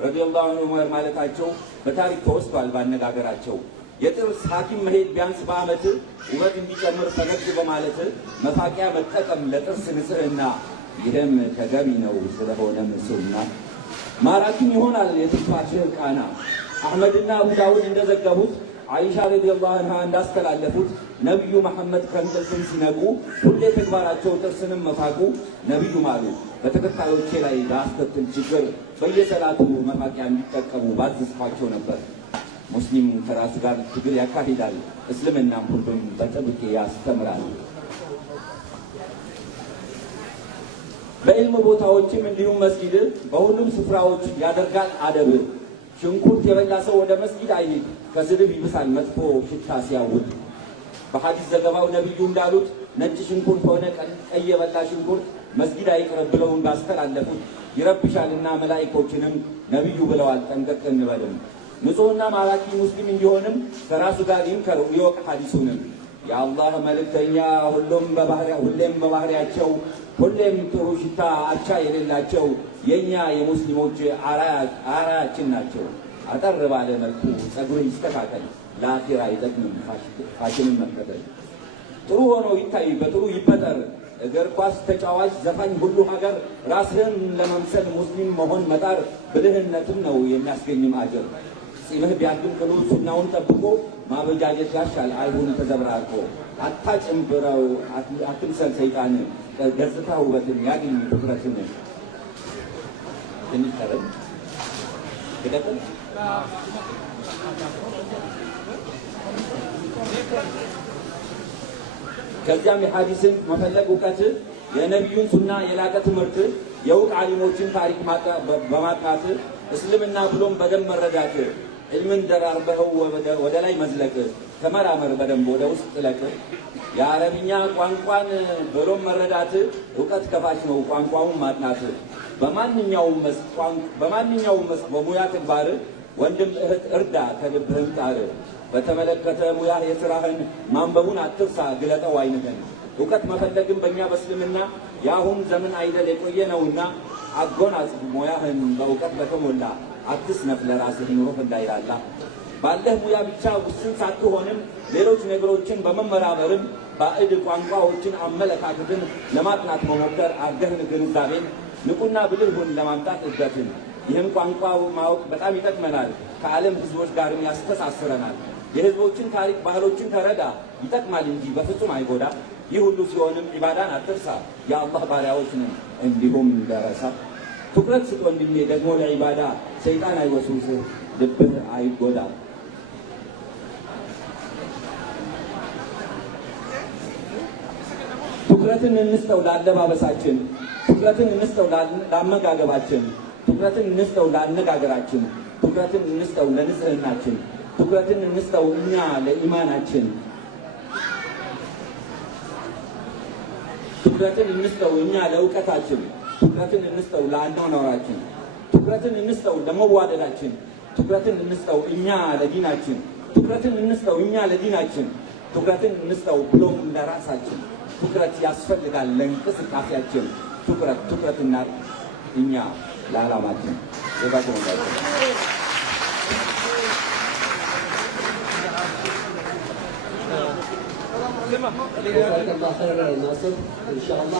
ረዲየላሁ ዐንሁ ማለታቸው በታሪክ ተወስቷል ባነጋገራቸው። የጥርስ ሐኪም መሄድ ቢያንስ በዓመት ውበት እንዲጨምር ፈገግ በማለት መፋቂያ መጠቀም ለጥርስ ንጽህና፣ ይህም ተገቢ ነው ስለሆነም ሱና። ማራኪም ይሆናል የትንፋሽህ ቃና። አሕመድና አቡ ዳውድ እንደዘገቡት አይሻ ረዲየላሁ ዐንሃ እንዳስተላለፉት ነቢዩ መሐመድ ከእንቅልፍም ሲነቁ ሁሌ ተግባራቸው ጥርስንም መፋቁ። ነቢዩ ማሉ በተከታዮቼ ላይ በአስከትል ችግር በየሰላቱ መፋቂያ እንዲጠቀሙ ባዘዝኳቸው ነበር። ሙስሊም ከራሱ ጋር ትግል ያካሂዳል፣ እስልምናም ሁሉም በጥብቅ ያስተምራል። በዕልም ቦታዎችም እንዲሁም መስጊድ በሁሉም ስፍራዎች ያደርጋል አደብ። ሽንኩርት የበላ ሰው ወደ መስጊድ አይሂድ፣ ከስድብ ይብሳል መጥፎ ሽታ ሲያውድ። በሐዲስ ዘገባው ነቢዩ እንዳሉት ነጭ ሽንኩርት ሆነ ቀይ የበላ ሽንኩርት መስጊድ አይቅረብ ብለው እንዳስተላለፉት ይረብሻልና መላኢኮችንም ነቢዩ ብለዋል ጠንቀቅ እንበልም። ንጹሕና ማራኪ ሙስሊም እንዲሆንም ከራሱ ጋር ይምከር ይወቅ ሐዲሱንም። የአላህ መልእክተኛ ሁሌም በባህሪያቸው ሁሌም ጥሩ ሽታ አቻ የሌላቸው የእኛ የሙስሊሞች አራያችን ናቸው። አጠር ባለ መልኩ ጸጉር ይስተካከል፣ ለአኺራ አይጠቅምም ፋሽንን መከተል። ጥሩ ሆኖ ይታይ በጥሩ ይፈጠር፣ እግር ኳስ ተጫዋች ዘፋኝ ሁሉ ሀገር። ራስህን ለመምሰል ሙስሊም መሆን መጣር ብልህነትም ነው የሚያስገኝም አጀር። ጺምህ ቢያድም ቅሉ ሱናውን ጠብቆ ማበጃጀት ያሻል አይሁን ተዘብራርቆ። አታጭምብረው አትምሰል ሰይጣን፣ ገጽታ ውበትን ያግኝ ትኩረትን። ትንሽ ቀረም ይቀጥል። ከዚያም የሐዲስን መፈለግ እውቀት፣ የነቢዩን ሱና የላቀ ትምህርት፣ የእውቅ ዓሊሞችን ታሪክ በማጥናት እስልምና ብሎም በደንብ መረዳት። ዕልምን ደራርበኸው ወደ ላይ መዝለቅ፣ ተመራመር በደንብ ወደ ውስጥ ጥለቅ። የአረብኛ ቋንቋን ብሎም መረዳት እውቀት ከፋች ነው ቋንቋውን ማጥናት። በማንኛውም መስክ በሙያ ተግባር ወንድም እህት እርዳ ከልብህም ጣር። በተመለከተ ሙያህ የሥራህን ማንበቡን አትርሳ፣ ግለጠው ዓይንህን። እውቀት መፈለግም በእኛ በእስልምና የአሁን ዘመን አይደል የቆየ ነውና አጎናጽፍ ሙያህን በእውቀት በተሞላ አትስነፍ ለራስህ ኑሮህ እንዳይላላ። ባለህ ሙያ ብቻ ውስን ሳትሆንም ሌሎች ነገሮችን በመመራመርም ባዕድ ቋንቋዎችን አመለካከትን ለማጥናት መሞከር አርገህን ግንዛቤን ንቁና ብልህ ሁን ለማምጣት እድገትን። ይህም ቋንቋ ማወቅ በጣም ይጠቅመናል፣ ከዓለም ሕዝቦች ጋርም ያስተሳስረናል። የሕዝቦችን ታሪክ ባህሎችን ተረዳ፣ ይጠቅማል እንጂ በፍጹም አይጎዳ። ይህ ሁሉ ሲሆንም ዒባዳን አትርሳ፣ የአላህ ባሪያዎች ነን እንዲሁም ደረሳ። ትኩረት ስጥ ወንድሜ ደግሞ ለዒባዳ፣ ሰይጣን አይወስውስህ፣ ልብህ አይጎዳ። ትኩረትን እንስጠው ለአለባበሳችን፣ ትኩረትን እንስጠው ለአመጋገባችን፣ ትኩረትን እንስጠው ለአነጋገራችን፣ ትኩረትን እንስጠው ለንጽህናችን፣ ትኩረትን እንስጠው እኛ ለኢማናችን፣ ትኩረትን እንስጠው እኛ ለእውቀታችን፣ ትኩረትን እንስጠው ለአኗኗራችን፣ ትኩረትን እንስጠው ለመዋደዳችን፣ ትኩረትን እንስጠው እኛ ለዲናችን፣ ትኩረትን እንስጠው እኛ ለዲናችን፣ ትኩረትን እንስጠው ብሎም ለራሳችን። ትኩረት ያስፈልጋል ለእንቅስቃሴያችን፣ ትኩረትና እኛ ለዓላማችን። جزاك الله خير يا ناصر ان شاء الله.